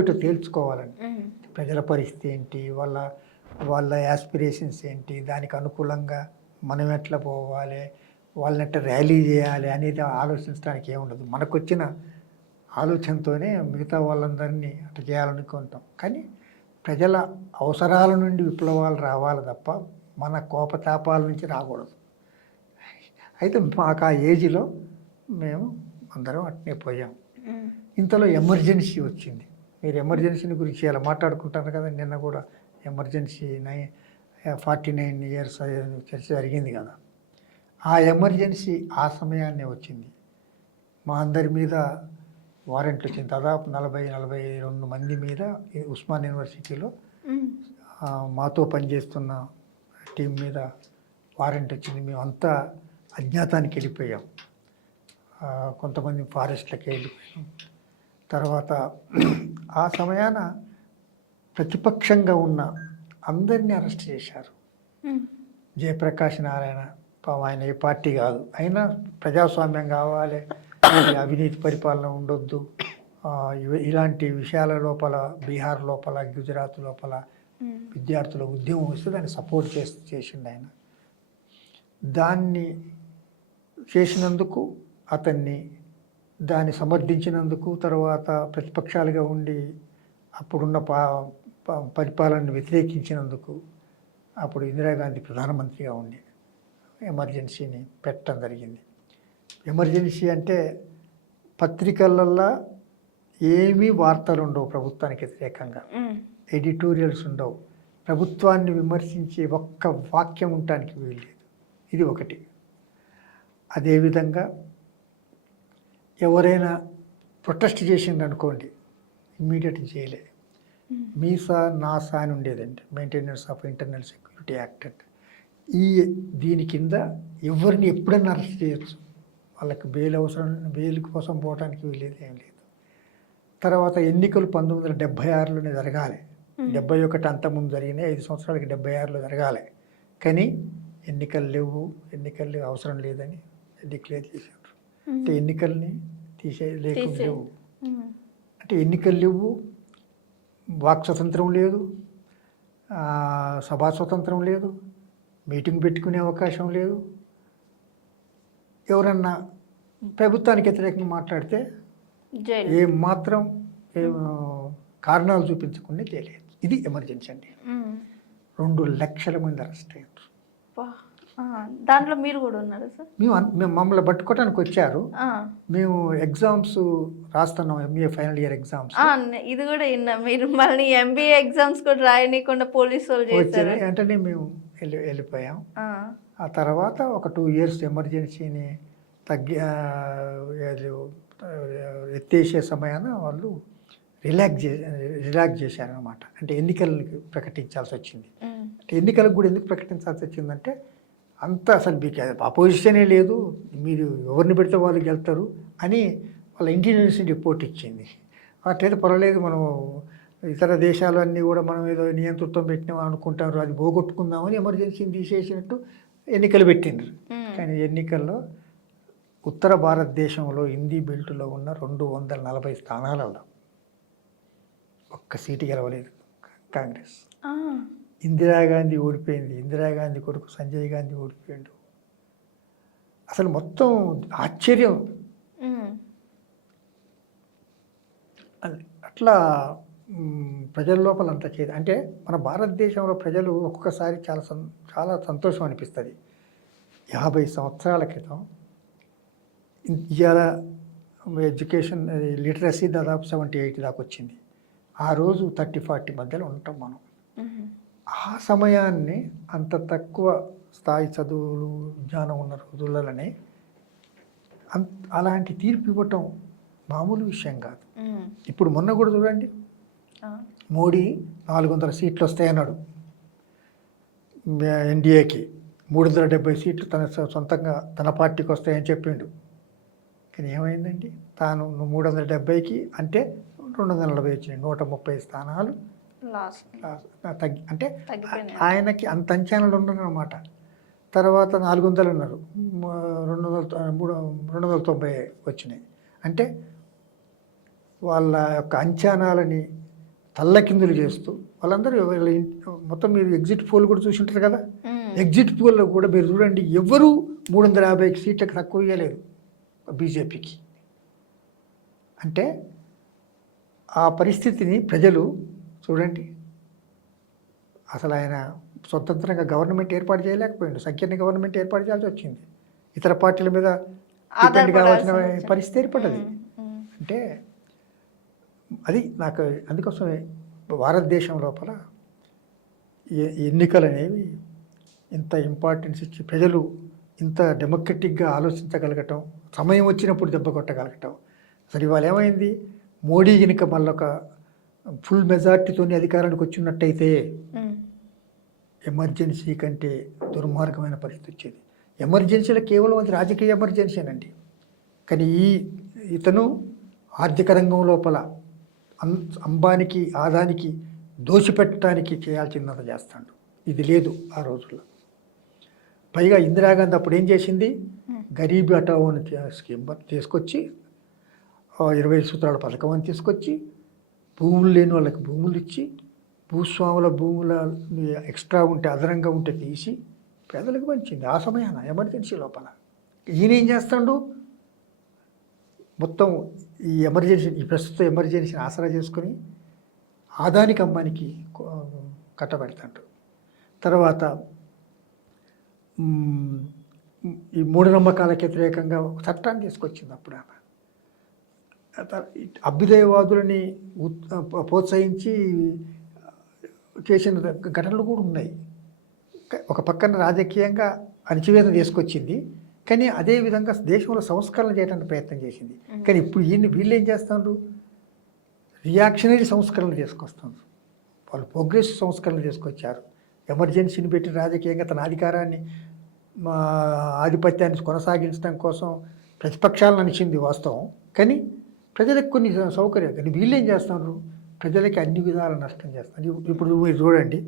ఇటో తేల్చుకోవాలని. ప్రజల పరిస్థితి ఏంటి, వాళ్ళ యాస్పిరేషన్స్ ఏంటి, దానికి అనుకూలంగా మనం ఎట్లా పోవాలి, వాళ్ళని ఎట్లా ర్యాలీ చేయాలి అనేది ఆలోచించడానికి ఏముండదు. మనకు వచ్చిన ఆలోచనతోనే మిగతా వాళ్ళందరినీ అట్లా చేయాలనుకుంటాం. కానీ ప్రజల అవసరాల నుండి విప్లవాలు రావాలి తప్ప మన కోపతాపాల నుంచి రాకూడదు. అయితే మాకు ఆ ఏజ్లో మేము అందరం అట్నే పోయాం. ఇంతలో ఎమర్జెన్సీ వచ్చింది. మీరు ఎమర్జెన్సీని గురించి ఇలా మాట్లాడుకుంటారు కదా, నిన్న కూడా ఎమర్జెన్సీ 49 years చర్చ జరిగింది కదా. ఆ ఎమర్జెన్సీ ఆ సమయాన్నే వచ్చింది. మా అందరి మీద వారెంట్లు వచ్చింది. దాదాపు 40-42 మంది మీద ఉస్మాన్ యూనివర్సిటీలో మాతో పనిచేస్తున్న టీం మీద వారెంట్ వచ్చింది. మేమంతా అజ్ఞాతానికి వెళ్ళిపోయాం. కొంతమంది ఫారెస్ట్లకి వెళ్ళిపోయాం. తర్వాత ఆ సమయాన ప్రతిపక్షంగా ఉన్న అందరినీ అరెస్ట్ చేశారు. జయప్రకాష్ నారాయణ ఆయన ఏ పార్టీ కాదు, అయినా ప్రజాస్వామ్యం కావాలి, అవినీతి పరిపాలన ఉండొద్దు, ఇలాంటి విషయాల లోపల బీహార్ లోపల గుజరాత్ లోపల విద్యార్థుల ఉద్యమం వస్తే దాన్ని సపోర్ట్ చేసిండు ఆయన. దాన్ని చేసినందుకు అతన్ని దాన్ని సమర్థించినందుకు, తర్వాత ప్రతిపక్షాలుగా ఉండి అప్పుడున్న పరిపాలనను వ్యతిరేకించినందుకు అప్పుడు ఇందిరాగాంధీ ప్రధానమంత్రిగా ఉండి ఎమర్జెన్సీని పెట్టడం జరిగింది. ఎమర్జెన్సీ అంటే పత్రికలల్లో ఏమీ వార్తలు ఉండవు ప్రభుత్వానికి వ్యతిరేకంగా, ఎడిటోరియల్స్ ఉండవు, ప్రభుత్వాన్ని విమర్శించే ఒక్క వాక్యం ఉండటానికి వీల్లేదు. ఇది ఒకటి. అదేవిధంగా ఎవరైనా ప్రొటెస్ట్ చేసింది అనుకోండి, ఇమ్మీడియట్ చేయలే. మీసా నాసా అని ఉండేదండి, maintenance of internal security act. దీని కింద ఎవరిని ఎప్పుడైనా అరెస్ట్ చేయొచ్చు. వాళ్ళకి బెయిల్ కోసం పోవడానికి వీలేదు, ఏం లేదు. తర్వాత ఎన్నికలు 1976లోనే జరగాలి. 71 అంతకుముందు జరిగినాయి. 5 సంవత్సరాలకి 76లో జరగాలి. కానీ ఎన్నికలు అవసరం లేదని డిక్లేర్ చేశారు. అంటే ఎన్నికల్ని లేవు. అంటే ఎన్నికలు లేవు, వాక్ స్వతంత్రం లేదు, సభా స్వతంత్రం లేదు, మీటింగ్ పెట్టుకునే అవకాశం లేదు. ఎవరన్నా ప్రభుత్వానికి వ్యతిరేకంగా మాట్లాడితే ఏమాత్రం కారణాలు చూపించకుండా చేయలేదు. ఇది ఎమర్జెన్సీ అండి. 2 లక్షల మంది అరెస్ట్ అయ్యారు. దాంట్లో మీరు కూడా ఉన్నారు సార్? మేము మమ్మల్ని పట్టుకోవడానికి వచ్చారు. మేము ఎగ్జామ్స్ రాస్తున్నాం, ఎంబీఏ ఫైనల్ ఇయర్ ఎగ్జామ్స్. ఇది కూడా విన్నా, మీరు మళ్ళీ ఎంబీఏ ఎగ్జామ్స్ కూడా రాయనీయకుండా పోలీసు వాళ్ళు చేశారు. వెంటనే మేము వెళ్ళిపోయాం. ఆ తర్వాత ఒక 2 years ఎమర్జెన్సీని ఎత్తేసే సమయాన వాళ్ళు రిలాక్స్ చేశారనమాట. అంటే ఎన్నికలకు ప్రకటించాల్సి వచ్చింది. అంటే ఎన్నికలకు కూడా ఎందుకు ప్రకటించాల్సి వచ్చిందంటే అంతా అసలు మీకు అపోజిషనే లేదు, మీరు ఎవరిని పెడితే వాళ్ళు గెలుస్తారు అని వాళ్ళ ఇంటెలిజెన్స్ రిపోర్ట్ ఇచ్చింది. అట్లయితే పర్వాలేదు, మనం ఇతర దేశాలు అన్నీ కూడా మనం ఏదో నియంతృత్వం పెట్టినాం అనుకుంటారు, అది పోగొట్టుకుందామని ఎమర్జెన్సీని తీసేసినట్టు ఎన్నికలు పెట్టిండ్రు. కానీ ఎన్నికల్లో ఉత్తర భారతదేశంలో హిందీ బెల్ట్లో ఉన్న 240 స్థానాలలో ఒక్క సీటు గెలవలేదు కాంగ్రెస్. ఇందిరాగాంధీ ఓడిపోయింది, ఇందిరాగాంధీ కొడుకు సంజయ్ గాంధీ ఓడిపోయాడు. అసలు మొత్తం ఆశ్చర్యం. అట్లా ప్రజల లోపల అంతా చేయదు. అంటే మన భారతదేశంలో ప్రజలు ఒక్కొక్కసారి చాలా సంతోషం అనిపిస్తుంది. 50 సంవత్సరాల క్రితం ఇవాళ ఎడ్యుకేషన్ లిటరసీ దాదాపు 78 దాకా వచ్చింది. ఆ రోజు 30-40 మధ్యలో ఉంటాం మనం. ఆ సమయాన్ని అంత తక్కువ స్థాయి చదువులు జ్ఞానం ఉన్న రోజులలోనే అలాంటి తీర్పు ఇవ్వటం మామూలు విషయం కాదు. ఇప్పుడు మొన్న కూడా చూడండి, మోడీ 400 సీట్లు వస్తాయన్నాడు ఎన్డీఏకి, 370 సీట్లు తన సొంతంగా తన పార్టీకి వస్తాయని చెప్పిండు. కానీ ఏమైందండి, తాను 370కి అంటే 240 వచ్చినాయి, 130 స్థానాలు అంటే ఆయనకి అంత అంచనాలు ఉండనమాట. తర్వాత 400 ఉన్నారు, 290 వచ్చినాయి. అంటే వాళ్ళ యొక్క అంచనాలని తల్లకిందులు చేస్తూ వాళ్ళందరూ మొత్తం మీరు ఎగ్జిట్ పోల్ కూడా చూసి ఉంటారు కదా. ఎగ్జిట్ పోల్లో కూడా మీరు చూడండి, ఎవరు 350 సీట్లకు తక్కువ ఇవ్వలేదు బీజేపీకి. అంటే ఆ పరిస్థితిని ప్రజలు చూడండి. అసలు ఆయన స్వతంత్రంగా గవర్నమెంట్ ఏర్పాటు చేయలేకపోయింది, సంకీర్ణ గవర్నమెంట్ ఏర్పాటు చేయాల్సి వచ్చింది. ఇతర పార్టీల మీద డిపెండ్ కావాల్సిన పరిస్థితి ఏర్పడ్డది. అంటే అది నాకు అందుకోసమే భారతదేశం లోపల ఎన్నికలు అనేవి ఇంత ఇంపార్టెన్స్ ఇచ్చి ప్రజలు ఇంత డెమోక్రటిక్గా ఆలోచించగలగటం, సమయం వచ్చినప్పుడు దెబ్బ కొట్టగలగటం. అసలు ఇవాళ ఏమైంది, మోడీ కనుక మళ్ళొక ఫుల్ మెజార్టీతో అధికారానికి వచ్చినట్టయితే ఎమర్జెన్సీ కంటే దుర్మార్గమైన పరిస్థితి వచ్చేది. ఎమర్జెన్సీలో కేవలం అది రాజకీయ ఎమర్జెన్సీనండి. కానీ ఇతను ఆర్థిక రంగం లోపల అంబానికి ఆదానికి దోషిపెట్టడానికి చేయాల్సిందంత చేస్తాడు. ఇది లేదు ఆ రోజుల్లో. పైగా ఇందిరాగాంధీ అప్పుడు ఏం చేసింది, గరీబ్ హఠావో అని స్కీమ్ తీసుకొచ్చి 20 సూత్రాల పథకం అని తీసుకొచ్చి భూములు లేని వాళ్ళకి భూములు ఇచ్చి, భూస్వాముల భూముల ఎక్స్ట్రా ఉంటే అదనంగా ఉంటే తీసి పేదలకు పంచింది ఆ సమయాన ఎమర్జెన్సీ లోపల. ఈయన ఏం చేస్తాడు, మొత్తం ఈ ప్రస్తుత ఎమర్జెన్సీని ఆసరా చేసుకొని ఆదానికి అమ్మానికి కట్టబెడతాడు. తర్వాత ఈ మూఢనమ్మకాలకు వ్యతిరేకంగా చట్టాన్ని తీసుకొచ్చింది అప్పుడు ఆమె. అభ్యుదయవాదులని ప్రోత్సహించి చేసిన ఘటనలు కూడా ఉన్నాయి. ఒక పక్కన రాజకీయంగా అణచివేత తీసుకొచ్చింది, కానీ అదేవిధంగా దేశంలో సంస్కరణ చేయడానికి ప్రయత్నం చేసింది. కానీ ఇప్పుడు వీళ్ళు ఏం చేస్తున్నారు, రియాక్షనరీ సంస్కరణలు తీసుకొస్తున్నారు. వాళ్ళు ప్రోగ్రెసివ్ సంస్కరణలు తీసుకొచ్చారు. ఎమర్జెన్సీని పెట్టి రాజకీయంగా తన అధికారాన్ని ఆధిపత్యాన్ని కొనసాగించడం కోసం ప్రతిపక్షాలను అనిచింది వాస్తవం. కానీ ప్రజలకు కొన్ని సౌకర్యాలు, కానీ వీళ్ళు ఏం చేస్తున్నారు, ప్రజలకి అన్ని విధాల నష్టం చేస్తున్నారు. ఇప్పుడు మీరు చూడండి,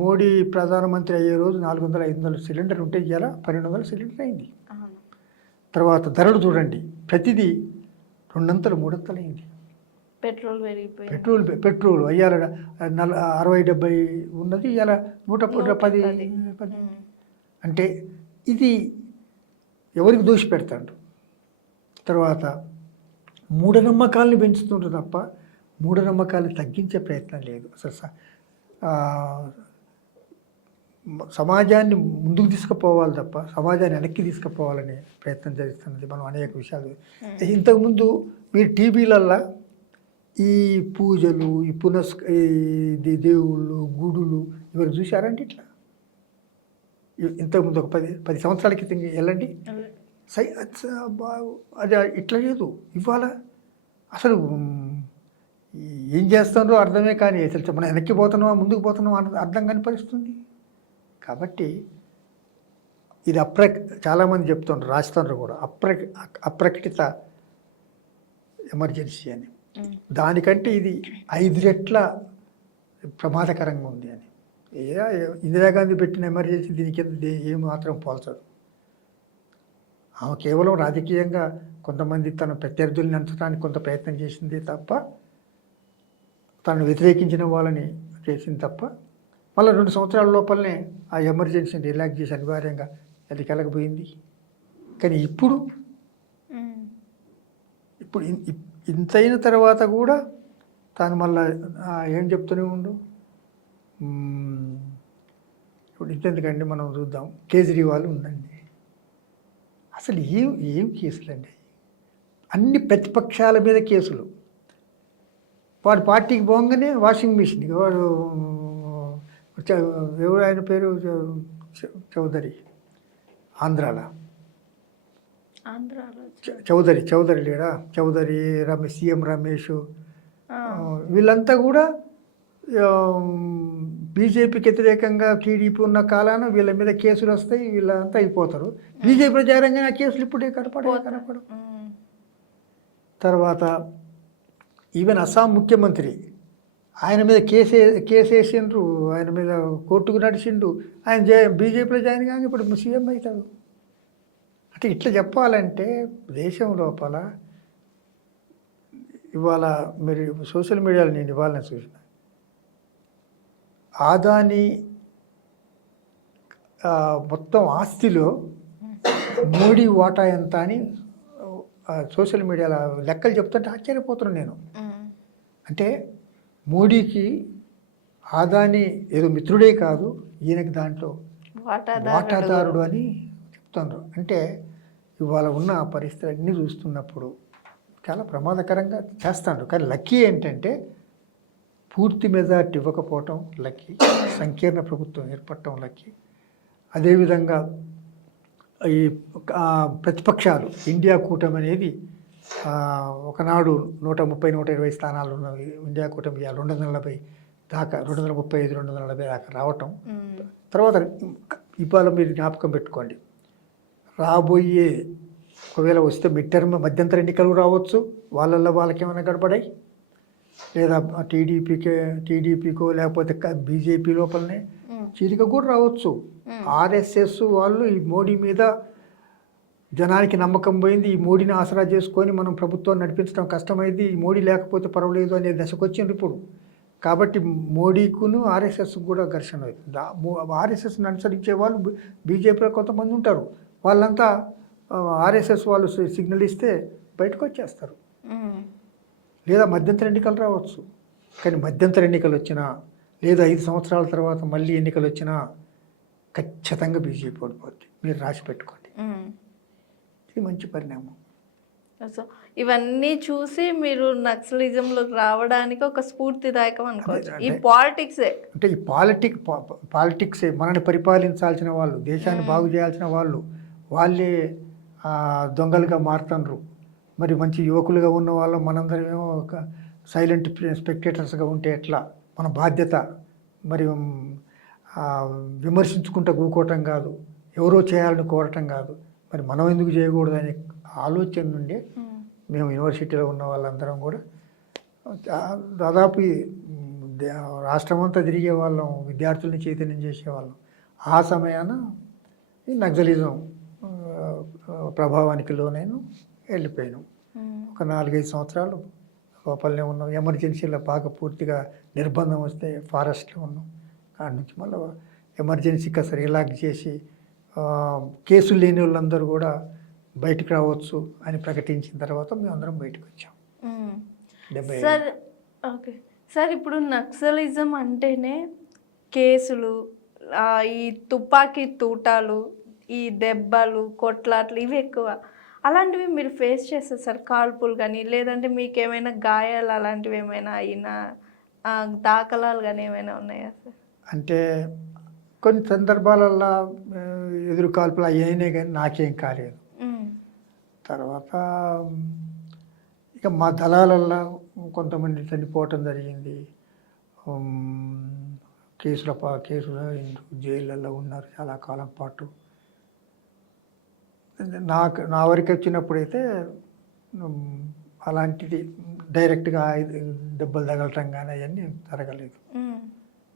మోడీ ప్రధానమంత్రి అయ్యే రోజు 400-500 సిలిండర్ ఉంటే ఇవాళ 1200 సిలిండర్ అయింది. తర్వాత ధరలు చూడండి, ప్రతిదీ 200-300 అయింది. పెట్రోల్ అయ్యాల 60-70 ఉన్నది, ఇవాళ 110. అంటే ఇది ఎవరికి దోషి పెడతాడు. తర్వాత మూఢనమ్మకాలను పెంచుతుంటారు తప్ప మూఢనమ్మకాలను తగ్గించే ప్రయత్నం లేదు. అసలు సమాజాన్ని ముందుకు తీసుకుపోవాలి తప్ప సమాజాన్ని వెనక్కి తీసుకుపోవాలనే ప్రయత్నం చేస్తున్నది మనం అనేక విషయాలు. ఇంతకుముందు మీరు టీవీలల్లో ఈ పూజలు, ఈ దేవుళ్ళు, గుడులు ఇవన్నీ చూశారంటే ఇట్లా ఇంతకుముందు ఒక 10 సంవత్సరాల క్రితం వెళ్ళండి, అది ఇట్లా లేదు. ఇవాళ అసలు ఏం చేస్తుందో అర్థమే కానీ అసలు మనం వెనక్కి పోతున్నామా ముందుకు పోతున్నామా అర్థం కనిపిస్తుంది. కాబట్టి ఇది చాలామంది చెప్తుండ్రు, రాస్తున్నారు కూడా, అప్రకటిత ఎమర్జెన్సీ అని. దానికంటే ఇది 5 రెట్ల ప్రమాదకరంగా ఉంది అని. ఇందిరాగాంధీ పెట్టిన ఎమర్జెన్సీ దీనికి ఏమాత్రం పోల్చదు. ఆమె కేవలం రాజకీయంగా కొంతమంది తన ప్రత్యర్థుల్ని అంచడానికి కొంత ప్రయత్నం చేసింది తప్ప, తనను వ్యతిరేకించిన వాళ్ళని చేసింది తప్ప, మళ్ళీ 2 సంవత్సరాల లోపలనే ఆ ఎమర్జెన్సీని రిలాక్స్ చేసి అనివార్యంగా అది కలగపోయింది. కానీ ఇప్పుడు ఇంతైన తర్వాత కూడా తాను మళ్ళీ ఏం చెప్తూనే ఉండు. ఇప్పుడు ఇంతెందుకండి, మనం చూద్దాం, కేజ్రీవాల్ ఉందండి. అసలు ఏం కేసులండి, అన్ని ప్రతిపక్షాల మీద కేసులు. వాడు పార్టీకి పోగానే వాషింగ్ మిషన్, వాడు ఎవరు ఆయన పేరు చౌదరి, ఆంధ్రాలో చౌదరి లేడా, చౌదరి రమేష్, సీఎం రమేష్, వీళ్ళంతా కూడా బీజేపీకి వ్యతిరేకంగా టీడీపీ ఉన్న కాలాన వీళ్ళ మీద కేసులు వస్తాయి, వీళ్ళంతా అయిపోతారు. బీజేపీ ప్రచారంగా ఆ కేసులు ఇప్పుడే కనపడవు. తర్వాత ఈవెన్ అస్సాం ముఖ్యమంత్రి, ఆయన మీద కేసేసిండ్రు, ఆయన మీద కోర్టుకు నడిచిండు. ఆయన బీజేపీలో జాయిన్ కాగా ఇప్పుడు సీఎం అవుతాడు. అంటే ఇట్లా చెప్పాలంటే దేశం లోపల ఇవాళ మీరు సోషల్ మీడియాలో నేను ఇవాళ చూసిన ఆదాని మొత్తం ఆస్తిలో మోడీ వాటా ఎంత అని సోషల్ మీడియాలో లెక్కలు చెప్తుంటే ఆశ్చర్యపోతున్నాను నేను. అంటే మోడీకి ఆదాని ఏదో మిత్రుడే కాదు, ఈయనకి దాంట్లో వాటాదారుడు అని చెప్తున్నారు. అంటే ఇవాళ ఉన్న పరిస్థితులు అన్నీ చూస్తున్నప్పుడు చాలా ప్రమాదకరంగా చేస్తాడు. కానీ లక్కీ ఏంటంటే పూర్తి మెజార్టీ ఇవ్వకపోవటం లక్కీ, సంకీర్ణ ప్రభుత్వం ఏర్పడటం లక్కీ. అదేవిధంగా ఈ ప్రతిపక్షాలు ఇండియా కూటమి అనేది ఒకనాడు 130-120 స్థానాలు ఉన్న ఇండియా కూటమి 240 దాకా 235-240 దాకా రావటం. తర్వాత ఇవాళ మీరు జ్ఞాపకం పెట్టుకోండి, రాబోయే ఒకవేళ వస్తే మిడ్ టర్మ్ మధ్యంతర ఎన్నికలు రావచ్చు, వాళ్ళల్లో వాళ్ళకి ఏమైనా గడపడాయి, లేదా టీడీపీకో లేకపోతే బీజేపీ లోపలనే చీలిక కూడా రావచ్చు. ఆర్ఎస్ఎస్ వాళ్ళు ఈ మోడీ మీద జనానికి నమ్మకం పోయింది, ఈ మోడీని ఆసరా చేసుకొని మనం ప్రభుత్వాన్ని నడిపించడం కష్టమైంది, ఈ మోడీ లేకపోతే పర్వాలేదు అనే దశకు వచ్చింది ఇప్పుడు. కాబట్టి మోడీకును ఆర్ఎస్ఎస్ కూడా ఘర్షణ అవుతుంది. ఆర్ఎస్ఎస్ని అనుసరించే వాళ్ళు బీజేపీలో కొంతమంది ఉంటారు, వాళ్ళంతా ఆర్ఎస్ఎస్ వాళ్ళు సిగ్నల్ ఇస్తే బయటకు వచ్చేస్తారు. లేదా మధ్యంతర ఎన్నికలు రావచ్చు. కానీ మధ్యంతర ఎన్నికలు వచ్చినా లేదా 5 సంవత్సరాల తర్వాత మళ్ళీ ఎన్నికలు వచ్చినా ఖచ్చితంగా బీజేపీ ఓడిపోద్ది, మీరు రాసి పెట్టుకోండి. ఇది మంచి పరిణామం. సో ఇవన్నీ చూసి మీరు నక్సలిజంలోకి రావడానికి ఒక స్ఫూర్తిదాయకం అనుకోవచ్చు. ఈ పాలిటిక్సే అంటే ఈ పాలిటిక్సే మనని పరిపాలించాల్సిన వాళ్ళు, దేశాన్ని బాగు చేయాల్సిన వాళ్ళు, వాళ్ళే దొంగలుగా మారుతున్నారు. మరి మంచి యువకులుగా ఉన్న వాళ్ళు మనందరమేమో ఒక సైలెంట్ స్పెక్టేటర్స్గా ఉంటే ఎట్లా? మన బాధ్యత మరి విమర్శించుకుంటూ కూకోవటం కాదు, ఎవరో చేయాలని కోరటం కాదు, మరి మనం ఎందుకు చేయకూడదు అనే ఆలోచన నుండి మేము యూనివర్సిటీలో ఉన్న వాళ్ళందరం కూడా దాదాపు రాష్ట్రమంతా తిరిగే వాళ్ళం, విద్యార్థుల్ని చైతన్యం చేసేవాళ్ళం. ఆ సమయాన ఈ నక్సలిజం ప్రభావానికి లోనైనా వెళ్ళిపోయాను. ఒక 4-5 సంవత్సరాలు లోపలనే ఉన్నాం. ఎమర్జెన్సీలో బాగా పూర్తిగా నిర్బంధం వస్తే ఫారెస్ట్లో ఉన్నాం. కాడి నుంచి మళ్ళీ ఎమర్జెన్సీకి అసలు రిలాక్స్ చేసి కేసులు లేని వాళ్ళందరూ కూడా బయటకు రావచ్చు అని ప్రకటించిన తర్వాత మేము అందరం బయటకు వచ్చాం. సార్ ఓకే సార్, ఇప్పుడు నక్సలిజం అంటేనే కేసులు, ఈ తుపాకీ తూటాలు, ఈ దెబ్బలు, కొట్లాట్లు ఇవి ఎక్కువ. అలాంటివి మీరు ఫేస్ చేస్తారు సార్? కాల్పులు కానీ లేదంటే మీకు ఏమైనా గాయాలు అలాంటివి ఏమైనా అయినా దాఖలాలు కానీ ఏమైనా ఉన్నాయా సార్? అంటే కొన్ని సందర్భాలలో ఎదురు కాల్పులు అయ్యాయినాయి కానీ నాకేం కాలేదు. తర్వాత ఇక మా దళాలల్లో కొంతమంది చనిపోవటం జరిగింది. కేసుల జైళ్ళల్లో ఉన్నారు చాలా కాలం పాటు. నా వరకు వచ్చినప్పుడైతే అలాంటిది డైరెక్ట్గా దెబ్బలు తగలటం కానీ అవన్నీ జరగలేదు.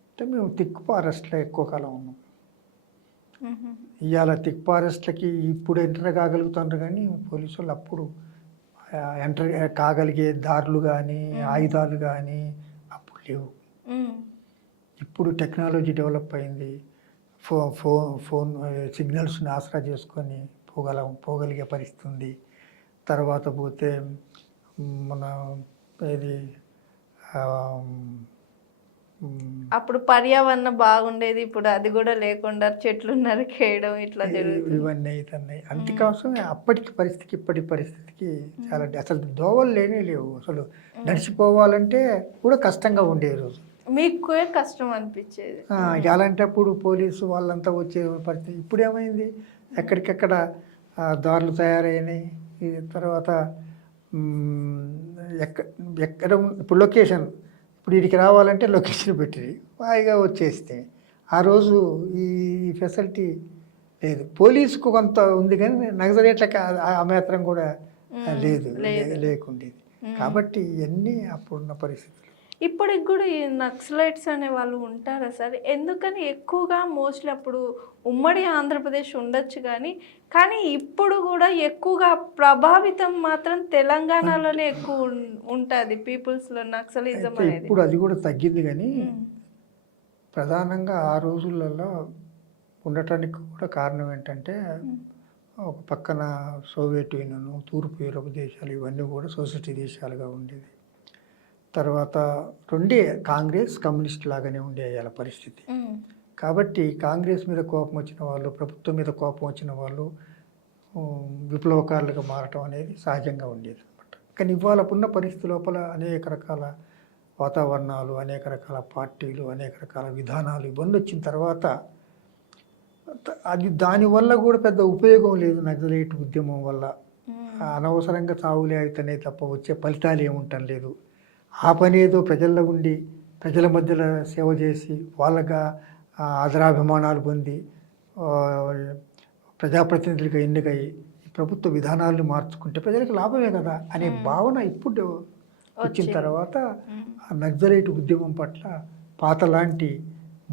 అంటే మేము థిక్ ఫారెస్ట్లో ఎక్కువ కాలం ఉన్నాం. ఇవాళ థిక్ ఫారెస్ట్లకి ఇప్పుడు ఎంటర్ కాగలుగుతున్నారు కానీ పోలీసు వాళ్ళు అప్పుడు ఎంటర్ కాగలిగే దారులు కానీ ఆయుధాలు కానీ అప్పుడు లేవు. ఇప్పుడు టెక్నాలజీ డెవలప్ అయింది. ఫోన్ సిగ్నల్స్ని ఆసరా చేసుకొని పోగలిగే పరిస్థితి ఉంది. తర్వాత పోతే మన ఇది అప్పుడు పర్యావరణం బాగుండేది, ఇప్పుడు అది కూడా లేకుండా చెట్లు నరికేయడం ఇట్లా జరుగుతుంది. ఇవన్నీ అవుతున్నాయి. అందుకోసం అప్పటికి పరిస్థితికి ఇప్పటి పరిస్థితికి చాలా అసలు దోవలు లేవు. అసలు నడిచిపోవాలంటే కూడా కష్టంగా ఉండే రోజు. మీకు కష్టం అనిపించేది. అలాంటప్పుడు పోలీసు వాళ్ళంతా వచ్చే పరిస్థితి. ఇప్పుడు ఏమైంది, ఎక్కడికెక్కడ దారులు తయారైనాయి. తర్వాత ఎక్కడ ఇప్పుడు లొకేషన్, ఇప్పుడు వీడికి రావాలంటే లొకేషన్ పెట్టి హాయిగా వచ్చేస్తే. ఆ రోజు ఈ ఫెసిలిటీ లేదు. పోలీసుకు కొంత ఉంది కానీ నక్సలైట్లకి ఆ మాత్రం కూడా లేకుండేది. కాబట్టి ఇవన్నీ అప్పుడున్న పరిస్థితులు. ఇప్పటికి కూడా ఈ నక్సలైట్స్ అనే వాళ్ళు ఉంటారా సార్? ఎందుకని ఎక్కువగా మోస్ట్లీ అప్పుడు ఉమ్మడి ఆంధ్రప్రదేశ్ ఉండొచ్చు కానీ ఇప్పుడు కూడా ఎక్కువగా ప్రభావితం మాత్రం తెలంగాణలోనే ఎక్కువ ఉంటుంది పీపుల్స్లో నక్సలిజం అయితే అనేది. ఇప్పుడు అది కూడా తగ్గింది, కానీ ప్రధానంగా ఆ రోజులలో ఉండటానికి కూడా కారణం ఏంటంటే ఒక పక్కన సోవియట్ యూనియన్, తూర్పు యూరోప్ దేశాలు ఇవన్నీ కూడా సొసైటీ దేశాలుగా ఉండేది. తర్వాత రెండే కాంగ్రెస్ కమ్యూనిస్ట్ లాగానే ఉండేది వాళ్ళ పరిస్థితి. కాబట్టి కాంగ్రెస్ మీద కోపం వచ్చిన వాళ్ళు, ప్రభుత్వం మీద కోపం వచ్చిన వాళ్ళు విప్లవకారులుగా మారటం అనేది సహజంగా ఉండేది అనమాట. కానీ ఇవాళ ఉన్న పరిస్థితి లోపల అనేక రకాల వాతావరణాలు, అనేక రకాల పార్టీలు, అనేక రకాల విధానాలు ఇవన్నీ వచ్చిన తర్వాత అది దానివల్ల కూడా పెద్ద ఉపయోగం లేదు. నక్సలైట్ ఉద్యమం వల్ల అనవసరంగా చావులే అవుతున్నాయి తప్ప వచ్చే ఫలితాలు ఏముంటం లేదు. ఆ పని ఏదో ప్రజల్లో ఉండి ప్రజల మధ్యలో సేవ చేసి వాళ్ళగా ఆదరాభిమానాలు పొంది ప్రజాప్రతినిధులుగా ఎన్నికై ప్రభుత్వ విధానాలను మార్చుకుంటే ప్రజలకు లాభమే కదా అనే భావన ఇప్పుడు వచ్చిన తర్వాత ఆ నక్సలైట్ ఉద్యమం పట్ల పాతలాంటి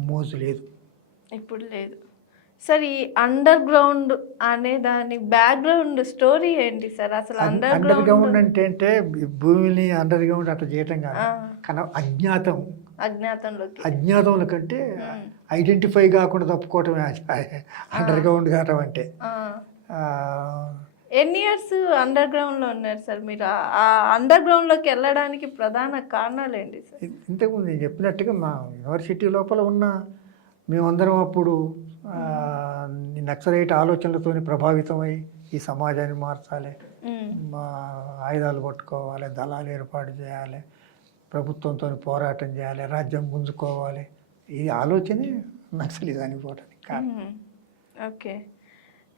మోజు లేదు, ఇప్పుడు లేదు. సార్, ఈ అండర్ గ్రౌండ్ అనే దాని బ్యాక్గ్రౌండ్ స్టోరీ ఏంటి సార్? అసలు అండర్ గ్రౌండ్ అంటే భూమిని అండర్ గ్రౌండ్ అట్లా చేయటం కాదు, కానీ అజ్ఞాతంలో కంటే ఐడెంటిఫై కాకుండా తప్పుకోవటమే అండర్ గ్రౌండ్ కావటం అంటే. ఎన్ని ఇయర్స్ అండర్ గ్రౌండ్ లో ఉన్నారు సార్ మీరు? ఆ అండర్ గ్రౌండ్ లోకి వెళ్ళడానికి ప్రధాన కారణాలు ఏంటి సార్? ఇంతకుముందు నేను చెప్పినట్టుగా మా యూనివర్సిటీ లోపల ఉన్న మేమందరం అప్పుడు నక్సలైట్ ఆలోచనలతో ప్రభావితమై ఈ సమాజాన్ని మార్చాలి, మా ఆయుధాలు పట్టుకోవాలి, దళాలు ఏర్పాటు చేయాలి, ప్రభుత్వంతో పోరాటం చేయాలి, రాజ్యం గుంజుకోవాలి, ఈ ఆలోచనే నక్సలిజానికి పోవడానికి కారణం. ఓకే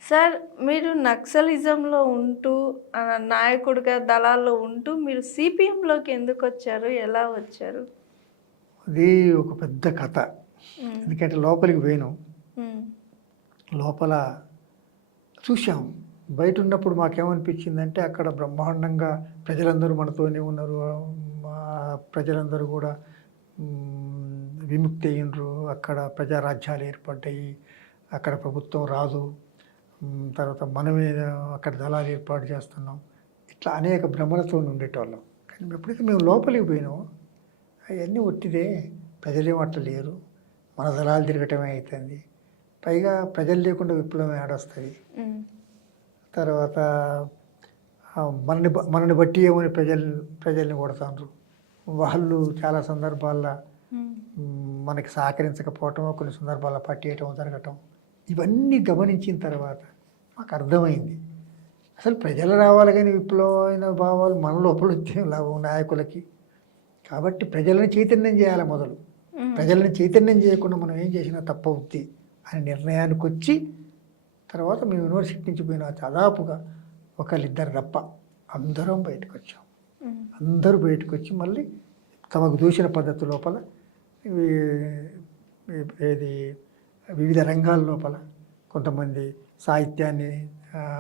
సార్, మీరు నక్సలిజంలో ఉంటూ నాయకుడిగా దళాల్లో ఉంటూ మీరు సిపిఎంలోకి ఎందుకు వచ్చారు, ఎలా వచ్చారు? అది ఒక పెద్ద కథ. ఎందుకంటే లోపలికి పోయినాం, లోపల చూసాం. బయట ఉన్నప్పుడు మాకేమనిపించిందంటే అక్కడ బ్రహ్మాండంగా ప్రజలందరూ మనతోనే ఉన్నారు, ప్రజలందరూ కూడా విముక్తి అయినరు, అక్కడ ప్రజారాజ్యాలు ఏర్పడ్డాయి, అక్కడ ప్రభుత్వం రాదు, తర్వాత మనమే అక్కడ దళాలు ఏర్పాటు చేస్తున్నాం, ఇట్లా అనేక భ్రమలతో ఉండేటోళ్ళం. కానీ ఎప్పుడైతే మేము లోపలికి పోయినామో అవన్నీ ఒట్టిదే, ప్రజలేమో అట్లా లేరు, మన దళాలు తిరగటమే అవుతుంది, పైగా ప్రజలు లేకుండా విప్లవం ఏడొస్తుంది, తర్వాత మనని బట్టి ఏమని ప్రజల్ని కొడతారు, వాళ్ళు చాలా సందర్భాల్లో మనకి సహకరించకపోవటం, కొన్ని సందర్భాల్లో పట్టేయటం జరగటం, ఇవన్నీ గమనించిన తర్వాత మాకు అర్థమైంది అసలు ప్రజలు రావాలి కానీ విప్లవమైన భావాలు మన లోపల వచ్చే లాభం నాయకులకి. కాబట్టి ప్రజలను చైతన్యం చేయాలి మొదలు, ప్రజలను చైతన్యం చేయకుండా మనం ఏం చేసినా తప్పవుద్ది అనే నిర్ణయానికి వచ్చి తర్వాత మేము యూనివర్సిటీ నుంచి పోయిన దాదాపుగా ఒకళ్ళిద్దరు తప్ప అందరం బయటకు వచ్చాం. అందరూ బయటకు వచ్చి మళ్ళీ తమకు దూషణ పద్ధతి లోపల ఏది వివిధ రంగాల లోపల కొంతమంది సాహిత్యాన్ని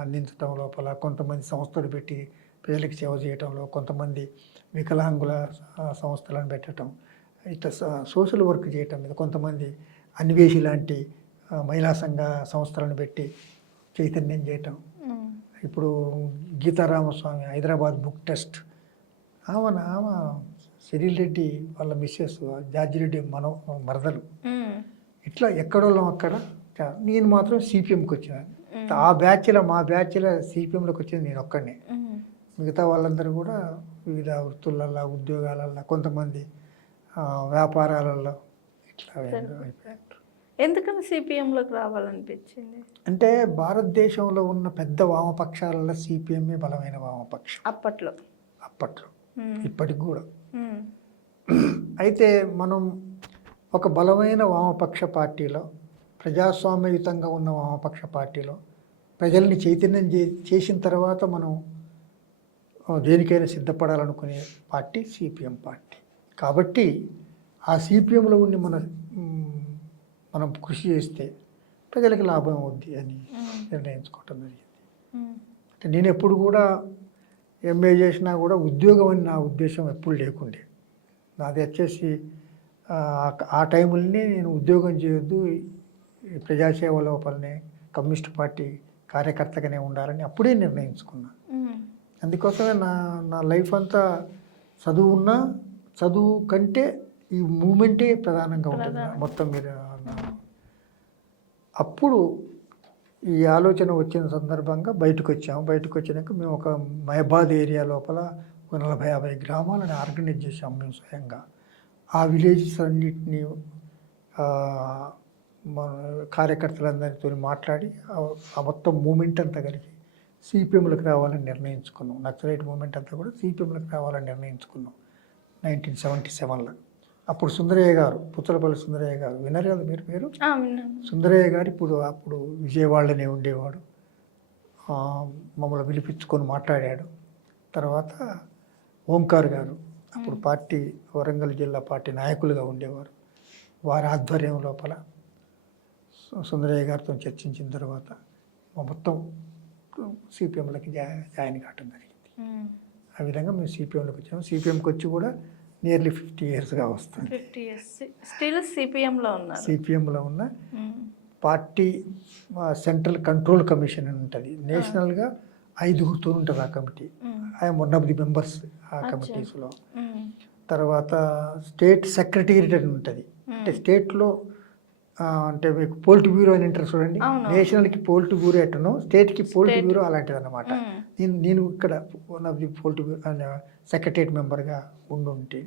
అందించడం లోపల, కొంతమంది సంస్థలు పెట్టి ప్రజలకు సేవ చేయటంలో, కొంతమంది వికలాంగుల సంస్థలను పెట్టడం, ఇట్లా సోషల్ వర్క్ చేయటం మీద, కొంతమంది అన్వేషి లాంటి మహిళా సంఘ సంస్థలను పెట్టి చైతన్యం చేయటం. ఇప్పుడు గీతారామస్వామి హైదరాబాద్ బుక్ టెస్ట్, ఆమె సిరిల్ రెడ్డి వాళ్ళ మిస్సెస్ జార్జి రెడ్డి మరదలు, ఇట్లా ఎక్కడోళ్ళం అక్కడ. నేను మాత్రం సిపిఎంకి వచ్చాను. మా బ్యాచ్లో సిపిఎంలోకి వచ్చింది నేను ఒక్కడినే. మిగతా వాళ్ళందరూ కూడా వివిధ వృత్తులలో, ఉద్యోగాలలో, కొంతమంది వ్యాపారాలలో ఇట్లా అయిపోయారు. ఎందుకని సిపిఎంలోకి రావాలనిపించింది? అంటే భారతదేశంలో ఉన్న పెద్ద వామపక్షాలలో సిపిఎంఏ బలమైన వామపక్షం అప్పట్లో, ఇప్పటికి కూడా. అయితే మనం ఒక బలమైన వామపక్ష పార్టీలో, ప్రజాస్వామ్యయుతంగా ఉన్న వామపక్ష పార్టీలో ప్రజల్ని చైతన్యం చేసిన తర్వాత మనం దేనికైనా సిద్ధపడాలనుకునే పార్టీ సిపిఎం పార్టీ. కాబట్టి ఆ సిపిఎంలో ఉండి మనం కృషి చేస్తే ప్రజలకు లాభం అవుద్ది అని నిర్ణయించుకోవటం జరిగింది. అంటే నేను ఎప్పుడు కూడా ఎంఏ చేసినా కూడా ఉద్యోగం అని నా ఉద్దేశం ఎప్పుడు లేకుండే. నాది వచ్చేసి ఆ టైంలోనే నేను ఉద్యోగం చేయొద్దు, ఈ ప్రజాసేవ లోపలనే కమ్యూనిస్ట్ పార్టీ కార్యకర్తగానే ఉండాలని అప్పుడే నిర్ణయించుకున్నా. అందుకోసమే నా లైఫ్ అంతా చదువు కంటే ఈ మూమెంటే ప్రధానంగా ఉంటుంది మొత్తం మీద. అప్పుడు ఈ ఆలోచన వచ్చిన సందర్భంగా బయటకు వచ్చినాక మేము ఒక మహబాద్ ఏరియా లోపల ఒక 40-50 గ్రామాలను ఆర్గనైజ్ చేసాము మేము స్వయంగా. ఆ విలేజెస్ అన్నింటినీ మన కార్యకర్తలందరితో మాట్లాడి ఆ మొత్తం మూమెంట్ అంతా కలిగి సిపిఎంలకు రావాలని నిర్ణయించుకున్నాం. నక్సలైట్ మూమెంట్ అంతా కూడా సిపిఎంలకు రావాలని నిర్ణయించుకున్నాం 1977లో. అప్పుడు సుందరయ్య గారు, పుచ్చలపల్లి సుందరయ్య గారు, విన్నారు కదా మీరు పేరు? సుందరయ్య గారు అప్పుడు విజయవాడలోనే ఉండేవాడు. మమ్మల్ని పిలిపించుకొని మాట్లాడాడు. తర్వాత ఓంకార్ గారు అప్పుడు పార్టీ వరంగల్ జిల్లా పార్టీ నాయకులుగా ఉండేవారు. వారి ఆధ్వర్యం లోపల సుందరయ్య గారితో చర్చించిన తర్వాత మొత్తం సిపిఎంలకి జాయిన్ కావటం జరిగింది. ఆ విధంగా మేము సిపిఎంలోకి వచ్చాము. సిపిఎంకి వచ్చి కూడా నియర్లీ 50 yearsగా వస్తుంది. 50 years స్టిల్ సిపిఎంలో ఉన్నారు. సిపిఎంలో ఉన్న పార్టీ సెంట్రల్ కంట్రోల్ కమిషన్ అని ఉంటుంది. నేషనల్గా 5గురితో ఉంటుంది ఆ committee. I'm one of the members ఆ కమిటీస్లో. తర్వాత స్టేట్ సెక్రటేరియట్ అని ఉంటుంది. అంటే స్టేట్లో అంటే మీకు పోలిట్ బ్యూరో అని ఇంటర్ చూడండి. నేషనల్కి పోలిట్ బ్యూరో ఎట్టనో స్టేట్కి పోలిట్ బ్యూరో అలాంటిది అన్నమాట. నేను ఇక్కడ one of the polit bureau secretariat మెంబర్గా ఉండి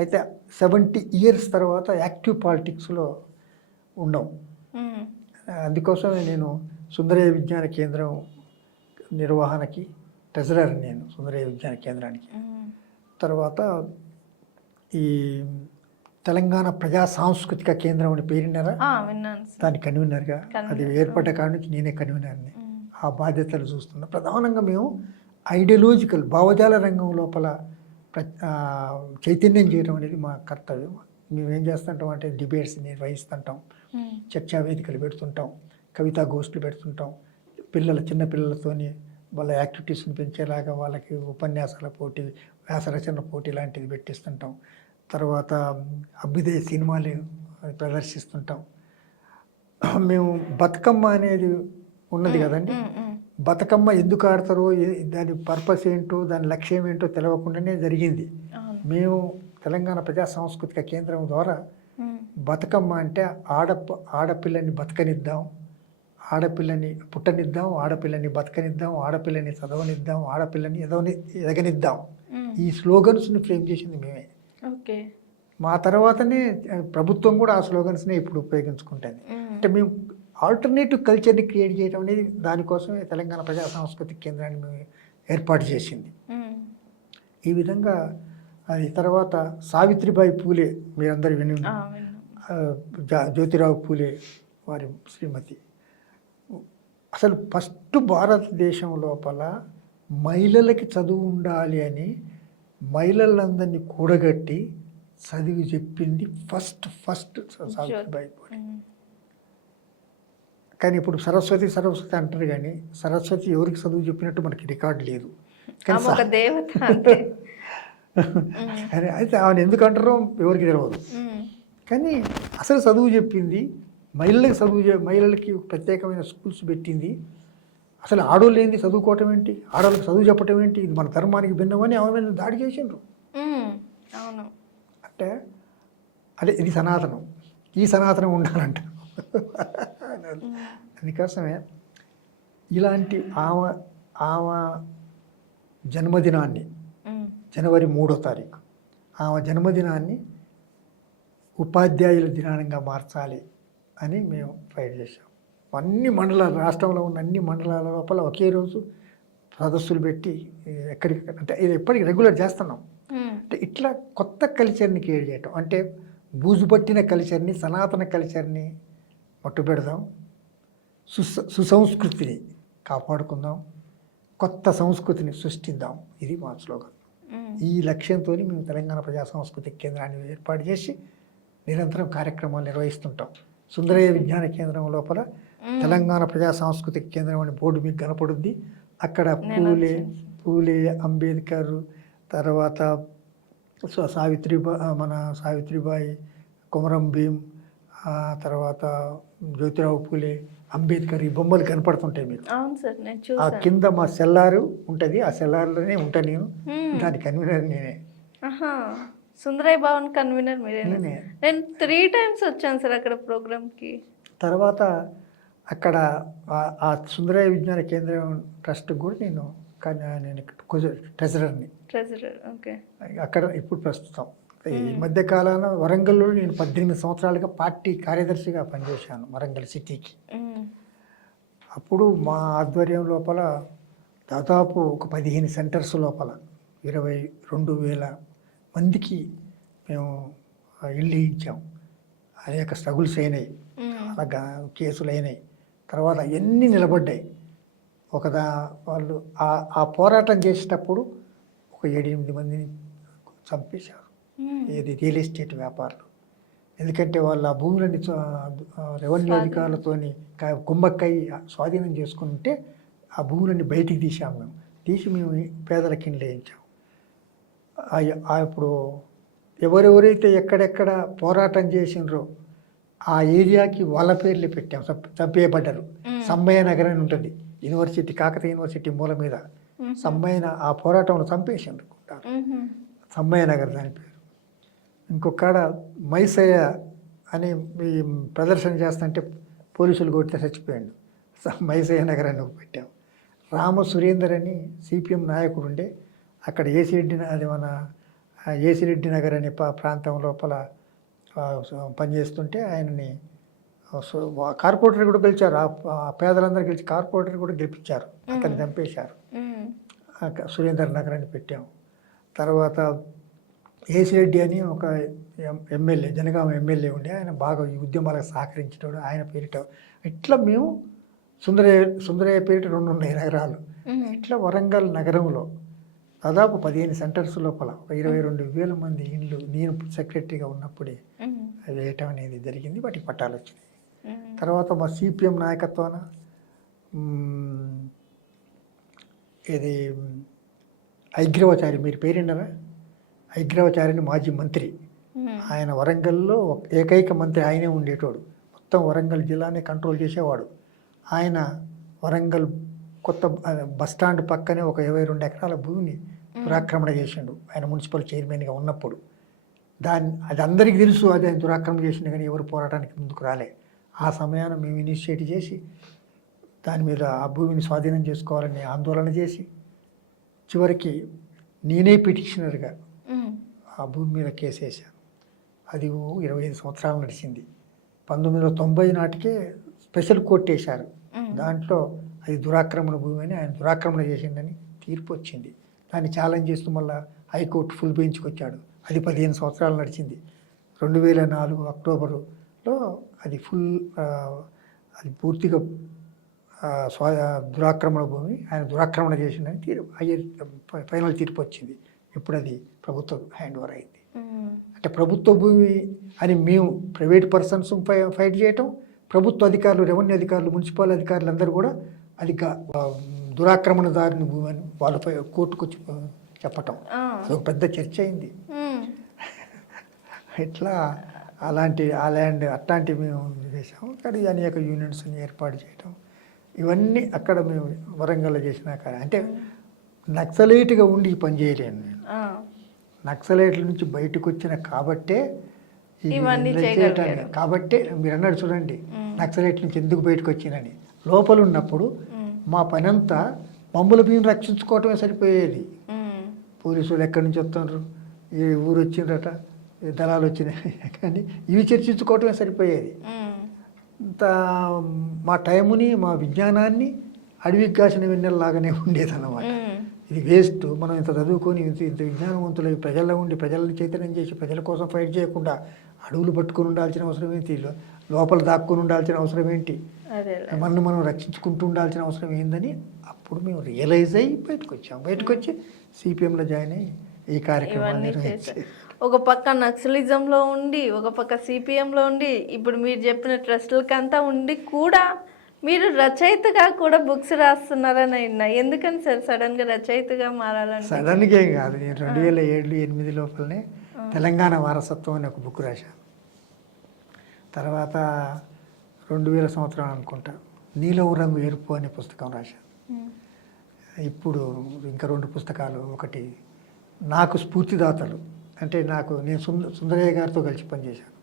అయితే 70 years తర్వాత యాక్టివ్ పాలిటిక్స్లో ఉన్నాం. అందుకోసమే నేను సుందరయ్య విజ్ఞాన కేంద్రం నిర్వహణకి ట్రెజరర్ నేను సుందరయ్య విజ్ఞాన కేంద్రానికి. తర్వాత ఈ తెలంగాణ ప్రజా సాంస్కృతిక కేంద్రం అని పేరున్నారా? దాని కన్వీనర్గా, అది ఏర్పడ్డ కాడి నుంచి నేనే కన్వీనర్ని. ఆ బాధ్యతలు చూస్తున్నా. ప్రధానంగా మేము ఐడియాలజికల్ భావజాల రంగం లోపల చైతన్యం చేయడం అనేది మా కర్తవ్యం. మేము ఏం చేస్తుంటాం అంటే డిబేట్స్ నిర్వహిస్తుంటాం, చర్చా వేదికలు పెడుతుంటాం, కవితా గోష్ఠులు పెడుతుంటాం. చిన్న పిల్లలతోని వాళ్ళ యాక్టివిటీస్ని పెంచేలాగా వాళ్ళకి ఉపన్యాసాల పోటీ, వ్యాసరచన పోటీ లాంటివి పెట్టిస్తుంటాం. తర్వాత అభ్యుదయ సినిమాలు ప్రదర్శిస్తుంటాం. మేము బతుకమ్మ అనేది ఉన్నది కదండి. బతుకమ్మ ఎందుకు ఆడతారో, దాని పర్పస్ ఏంటో, దాని లక్ష్యం ఏంటో తెలియకుండానే జరిగింది. మేము తెలంగాణ ప్రజా సాంస్కృతిక కేంద్రం ద్వారా బతుకమ్మ అంటే ఆడపిల్లని బతకనిద్దాం, ఆడపిల్లని పుట్టనిద్దాం, ఆడపిల్లని బతకనిద్దాం, ఆడపిల్లని చదవనిద్దాం, ఆడపిల్లని ఎదగనిద్దాం. ఈ స్లోగన్స్ని ఫ్రేమ్ చేసింది మేమే. మా తర్వాతనే ప్రభుత్వం కూడా ఆ స్లోగన్స్నే ఇప్పుడు ఉపయోగించుకుంటుంది. అంటే మేము ఆల్టర్నేటివ్ కల్చర్ని క్రియేట్ చేయడం అనేది దానికోసమే తెలంగాణ ప్రజా సాంస్కృతిక కేంద్రాన్ని మేము ఏర్పాటు చేసింది. ఈ విధంగా అది తర్వాత సావిత్రిబాయి పూలే, మీరందరూ విని, జ్యోతిరావు పూలే వారి శ్రీమతి. అసలు ఫస్ట్ భారతదేశం లోపల మహిళలకి చదువు ఉండాలి అని మహిళలందరినీ కూడగట్టి చదివి చెప్పింది ఫస్ట్ సావిత్రిబాయి పూలే. కానీ ఇప్పుడు సరస్వతి అంటారు, కానీ సరస్వతి ఎవరికి చదువు చెప్పినట్టు మనకి రికార్డు లేదు. అయితే ఆమెను ఎందుకు అంటారో ఎవరికి తెలియదు. కానీ అసలు చదువు చెప్పింది మహిళలకి ప్రత్యేకమైన స్కూల్స్ పెట్టింది. అసలు ఆడోళ్ళు ఏంది చదువుకోవటం ఏంటి, ఆడవాళ్ళకి చదువు చెప్పటం ఏంటి, ఇది మన ధర్మానికి భిన్నమని ఆమె మీద దాడి చేసిండ్రు. అంటే అదే ఇది సనాతనం, ఈ సనాతనం ఉండాలంట. అందుకోసమే ఇలాంటి ఆమె జన్మదినాన్ని జనవరి 3వ తారీఖు ఆమె జన్మదినాన్ని ఉపాధ్యాయుల దినంగా మార్చాలి అని మేము ఫైట్ చేసాం. అన్ని మండలాలు, రాష్ట్రంలో ఉన్న అన్ని మండలాల లోపల ఒకే రోజు సదస్సులు పెట్టి ఎక్కడికి అంటే ఇది ఎప్పటికీ రెగ్యులర్ చేస్తున్నాం. అంటే ఇట్లా కొత్త కల్చర్ని క్రియేట్ చేయటం, అంటే బూజుపట్టిన కల్చర్ని, సనాతన కల్చర్ని మట్టుపెడదాం, సుసంస్కృతిని కాపాడుకుందాం, కొత్త సంస్కృతిని సృష్టిద్దాం. ఇది మా స్లోగన్. ఈ లక్ష్యంతో మేము తెలంగాణ ప్రజా సాంస్కృతిక కేంద్రాన్ని ఏర్పాటు చేసి నిరంతరం కార్యక్రమాలు నిర్వహిస్తుంటాం. సుందరయ్య విజ్ఞాన కేంద్రం లోపల తెలంగాణ ప్రజా సాంస్కృతిక కేంద్రం అనే బోర్డు మీకు కనపడుద్ది. అక్కడ పూలే, అంబేద్కర్, తర్వాత సో మన సావిత్రిబాయి, కొమరం భీం, ఆ తర్వాత జ్యోతిరావు పూలే, అంబేద్కర్, ఈ బొమ్మలు కనపడుతుంటాయి మీకు. అవును సార్, నేను ఆ చూసాను. కింద మా సెల్లారు ఉంటుంది, ఆ సెల్లార్లోనే ఉంటాను నేను. దాని కన్వీనర్ నేనే. ఆహా, సుందరయ్య భవన్ కన్వీనర్ మీరేనా? నేనే. నేను 3 times వచ్చాను సార్ అక్కడ ప్రోగ్రామ్కి. తర్వాత అక్కడ ఆ సుందరయ్య విజ్ఞాన కేంద్రం ట్రస్ట్ కూడా నేను ట్రెజరర్ని. Treasurer, okay. అక్కడ ఇప్పుడు ప్రస్తుతం ఈ మధ్య కాలాన వరంగల్లో నేను 18 సంవత్సరాలుగా పార్టీ కార్యదర్శిగా పనిచేశాను వరంగల్ సిటీకి. అప్పుడు మా ఆధ్వర్యం లోపల దాదాపు ఒక 15 సెంటర్స్ లోపల 22,000 మందికి మేము ఇల్లు ఇచ్చాం. అనేక స్ట్రగుల్స్ అయినాయి, అలాగా కేసులు అయినాయి. తర్వాత ఎన్ని నిలబడ్డాయి. వాళ్ళు ఆ పోరాటం చేసేటప్పుడు ఒక 7-8 మందిని చంపేశారు. ఇది రియల్ ఎస్టేట్ వ్యాపారులు. ఎందుకంటే వాళ్ళు ఆ భూములని రెవెన్యూ అధికారులతోని కుమ్మక్కై స్వాధీనం చేసుకుంటే ఆ భూములన్నీ బయటికి తీసాము. మేము పేదలకి ఇండ్లు వేయించాం. ఇప్పుడు ఎవరెవరైతే ఎక్కడెక్కడ పోరాటం చేసినరో ఆ ఏరియాకి వాళ్ళ పేర్లే పెట్టాం. చంపేయబడ్డారు. సమ్మయ్య నగర్ అని ఉంటుంది, యూనివర్సిటీ, కాకతీయ యూనివర్సిటీ మూల మీద సమ్మయ్య ఆ పోరాటంలో చంపేసిండ్రు. సమ్మయ్య నగర్ దాని పేరు. ఇంకొకడ మైసయ్య అని ఈ ప్రదర్శన చేస్తుంటే పోలీసులు కొడితే చచ్చిపోయాడు. మైసయ్య నగర్ అని పెట్టాం. రామ సురేందర్ అని సిపిఎం నాయకుడు ఉండే, అక్కడ ఏసిరెడ్డి నగర్ అనే ప్రాంతం లోపల పనిచేస్తుంటే ఆయనని కార్పొరేటర్ కూడా గెలిచారు. ఆ పేదలందరూ గెలిచి కార్పొరేటర్ కూడా గెలిపించారు. అతన్ని చంపేశారు. సురేందర్ నగర్ అని పెట్టాం. తర్వాత ఏసిరెడ్డి అని ఒక ఎమ్మెల్యే, జనగామ ఎమ్మెల్యే ఉండే, ఆయన బాగా ఈ ఉద్యమాలకు సహకరించేవాడు. ఆయన పేరిట ఇట్లా మేము సుందరయ్య పేరిట 2 ఉన్నాయి నగరాలు. ఇట్లా వరంగల్ నగరంలో దాదాపు 15 సెంటర్స్ లోపల 22,000 మంది ఇండ్లు నేను సెక్రటరీగా ఉన్నప్పుడే వేయటం అనేది జరిగింది. వాటికి పట్టాలు వచ్చినాయి. తర్వాత మా సిపిఎం నాయకత్వాన ఇది ఐగ్రవచారి, మీరు పేరుండరా? ఐగ్రవచారిని మాజీ మంత్రి. ఆయన వరంగల్లో ఏకైక మంత్రి ఆయనే ఉండేటోడు. మొత్తం వరంగల్ జిల్లానే కంట్రోల్ చేసేవాడు. ఆయన వరంగల్ కొత్త బస్టాండ్ పక్కనే ఒక 22 ఎకరాల భూమిని దురాక్రమణ చేసిండు ఆయన మున్సిపల్ చైర్మన్గా ఉన్నప్పుడు. అది అందరికీ తెలుసు, అది ఆయన దురాక్రమణ చేసిండు, కానీ ఎవరు పోరాటానికి ముందుకు రాలే. ఆ సమయాన్ని మేము ఇనిషియేట్ చేసి దాని మీద ఆ భూమిని స్వాధీనం చేసుకోవాలని ఆందోళన చేసి చివరికి నేనే పిటిషనర్గా ఆ భూమి మీద కేసు వేశాను. అది 25 సంవత్సరాలు నడిచింది. 1990 నాటికే స్పెషల్ కోర్టు వేశారు. దాంట్లో అది దురాక్రమణ భూమి అని, ఆయన దురాక్రమణ చేసిందని తీర్పు వచ్చింది. దాన్ని ఛాలెంజ్ చేస్తూ మళ్ళీ హైకోర్టు ఫుల్ బెంచ్కి వచ్చాడు. అది 15 సంవత్సరాలు నడిచింది. 2004 అక్టోబరులో అది అది పూర్తిగా దురాక్రమణ భూమి, ఆయన దురాక్రమణ చేసిందని ఫైనల్ తీర్పు వచ్చింది. ఇప్పుడు అది ప్రభుత్వ హ్యాండ్ ఓవర్ అయింది. అంటే ప్రభుత్వ భూమి అని మేము ప్రైవేట్ పర్సన్స్ ఫైట్ చేయటం, ప్రభుత్వ అధికారులు, రెవెన్యూ అధికారులు, మున్సిపల్ అధికారులు అందరూ కూడా అది దురాక్రమణదారుని భూమి అని వాళ్ళపై కోర్టుకు వచ్చి చెప్పటం, అదొక పెద్ద చర్చ అయింది. ఇట్లా అట్లాంటివి మేము చేసాము. కానీ అనేక యూనియన్స్ని ఏర్పాటు చేయటం, ఇవన్నీ అక్కడ మేము వరంగల్లో చేసినాక. అంటే నక్సలైట్గా ఉండి ఈ పని చేయలేను నేను. నక్సలైట్ల నుంచి బయటకు వచ్చిన కాబట్టే కాబట్టే మీరు అన్నాడు చూడండి, నక్సలైట్ల నుంచి ఎందుకు బయటకు వచ్చినని. లోపల ఉన్నప్పుడు మా పని అంతా మమ్మల్ని మేము రక్షించుకోవటమే సరిపోయేది. పోలీసులు ఎక్కడి నుంచి వస్తున్నారు, ఈ ఊరు వచ్చిందట, దళాలు వచ్చినాయి, కానీ ఇవి చర్చించుకోవటమే సరిపోయేది. ఇంత మా టైముని, మా విజ్ఞానాన్ని అడవికి కాసిన వెన్నెలలాగానే ఉండేదన్నమాట. ఇది వేస్ట్. మనం ఇంత చదువుకొని ఇంత విజ్ఞానవంతులు ప్రజల్లో ఉండి ప్రజలను చైతన్యం చేసి ప్రజల కోసం ఫైట్ చేయకుండా అడవులు పట్టుకొని ఉండాల్సిన అవసరం ఏంటి, లోపల దాక్కుని ఉండాల్సిన అవసరం ఏంటి, మనం రక్షించుకుంటూ ఉండాల్సిన అవసరం ఏందని అప్పుడు మేము రియలైజ్ అయ్యి బయటకు వచ్చి సిపిఎంలో జాయిన్ అయ్యి ఈ కార్యక్రమాన్ని నిర్వహించి, ఒక పక్క నక్సలిజంలో ఉండి, ఒక పక్క సిపిఎంలో ఉండి, ఇప్పుడు మీరు చెప్పిన ట్రస్టులకంతా ఉండి కూడా మీరు రచయితగా కూడా బుక్స్ రాస్తున్నారని విన్నా. ఎందుకని సార్ సడన్గా రచయితగా మారాలని? సడన్గా ఏం కాదు, నేను 2007-8 లోపలనే తెలంగాణ వారసత్వం అని ఒక బుక్ రాశాను. తర్వాత 2000 సంవత్సరం అనుకుంటా నీలం రంగు ఎరుపు అనే పుస్తకం రాశాను. ఇప్పుడు ఇంకా 2 పుస్తకాలు, ఒకటి నాకు స్ఫూర్తిదాతలు, అంటే నేను సుందరయ్య గారితో కలిసి పనిచేశాను.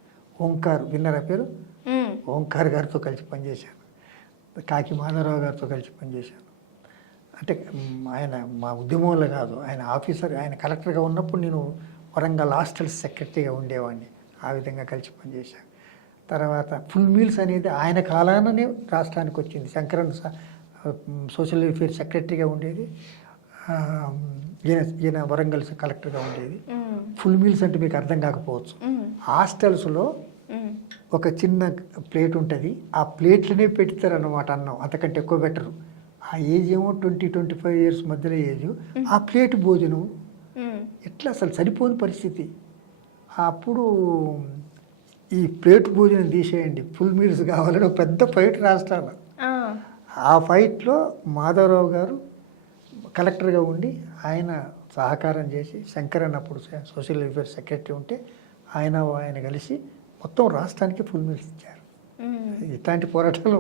ఓంకార్ విన్నారా పేరు? ఓంకార్ గారితో కలిసి పనిచేశాను. కాకి మాధవరావు గారితో కలిసి పనిచేశాను. అంటే ఆయన మా ఉద్యమంలో కాదు, ఆయన ఆఫీసర్, ఆయన కలెక్టర్గా ఉన్నప్పుడు నేను వరంగల్ హాస్టల్స్ సెక్రటరీగా ఉండేవాడిని. ఆ విధంగా కలిసి పనిచేశాను. తర్వాత ఫుల్ మీల్స్ అనేది ఆయన కాలాననే రాష్ట్రానికి వచ్చింది. శంకరన్ సోషల్ వెల్ఫేర్ సెక్రటరీగా ఉండేది, ఈయన వరంగల్ కలెక్టర్గా ఉండేది. ఫుల్ మీల్స్ అంటే మీకు అర్థం కాకపోవచ్చు. హాస్టల్స్లో ఒక చిన్న ప్లేట్ ఉంటుంది, ఆ ప్లేట్లనే పెడతారు అన్నమాట అన్నం, అంతకంటే ఎక్కువ పెట్టరు. ఆ ఏజ్ ఏమో 20-25 ఇయర్స్ మధ్యలో ఏజ్, ఆ ప్లేట్ భోజనం ఎట్లా అసలు సరిపోని పరిస్థితి. అప్పుడు ఈ ప్లేట్ భోజనం తీసేయండి, ఫుల్ మీల్స్ కావాలని ఒక పెద్ద ఫైట్ రాష్ట్రాలు. ఆ ఫైట్లో మాధవరావు గారు కలెక్టర్గా ఉండి ఆయన సహకారం చేసి, శంకరన్ అప్పుడు సోషల్ వెల్ఫేర్ సెక్రటరీ ఉంటే ఆయన కలిసి మొత్తం రాష్ట్రానికి ఫుల్ మీల్స్ ఇచ్చారు. ఇట్లాంటి పోరాటాలు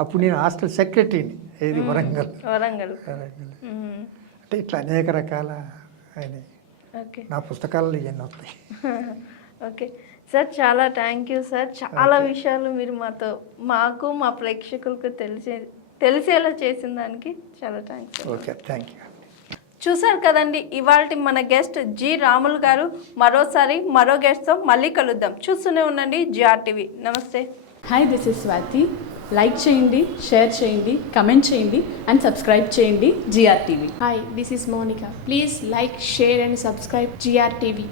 అప్పుడు నేను హాస్టల్ సెక్రటరీని, ఏది వరంగల్. అంటే ఇట్లా అనేక రకాల ఆయన నా పుస్తకాలలో ఇవన్నీ వస్తాయి. ఓకే సార్, చాలా థ్యాంక్ యూ సార్. చాలా విషయాలు మీరు మాకు మా ప్రేక్షకులకు తెలిసేలా చేసిన దానికి చాలా థ్యాంక్స్. Okay, thank you. చూసారు కదండి, ఇవాళ మన గెస్ట్ జి రాములు గారు. మరోసారి మరో గెస్ట్తో మళ్ళీ కలుద్దాం. చూస్తూనే ఉండండి GRTV. నమస్తే. Hi, this is Swathi. Like చేయండి, షేర్ చేయండి, కమెంట్ చేయండి అండ్ సబ్స్క్రైబ్ చేయండి GRTV. Hi, this is Monica. Please like, share and subscribe GRTV.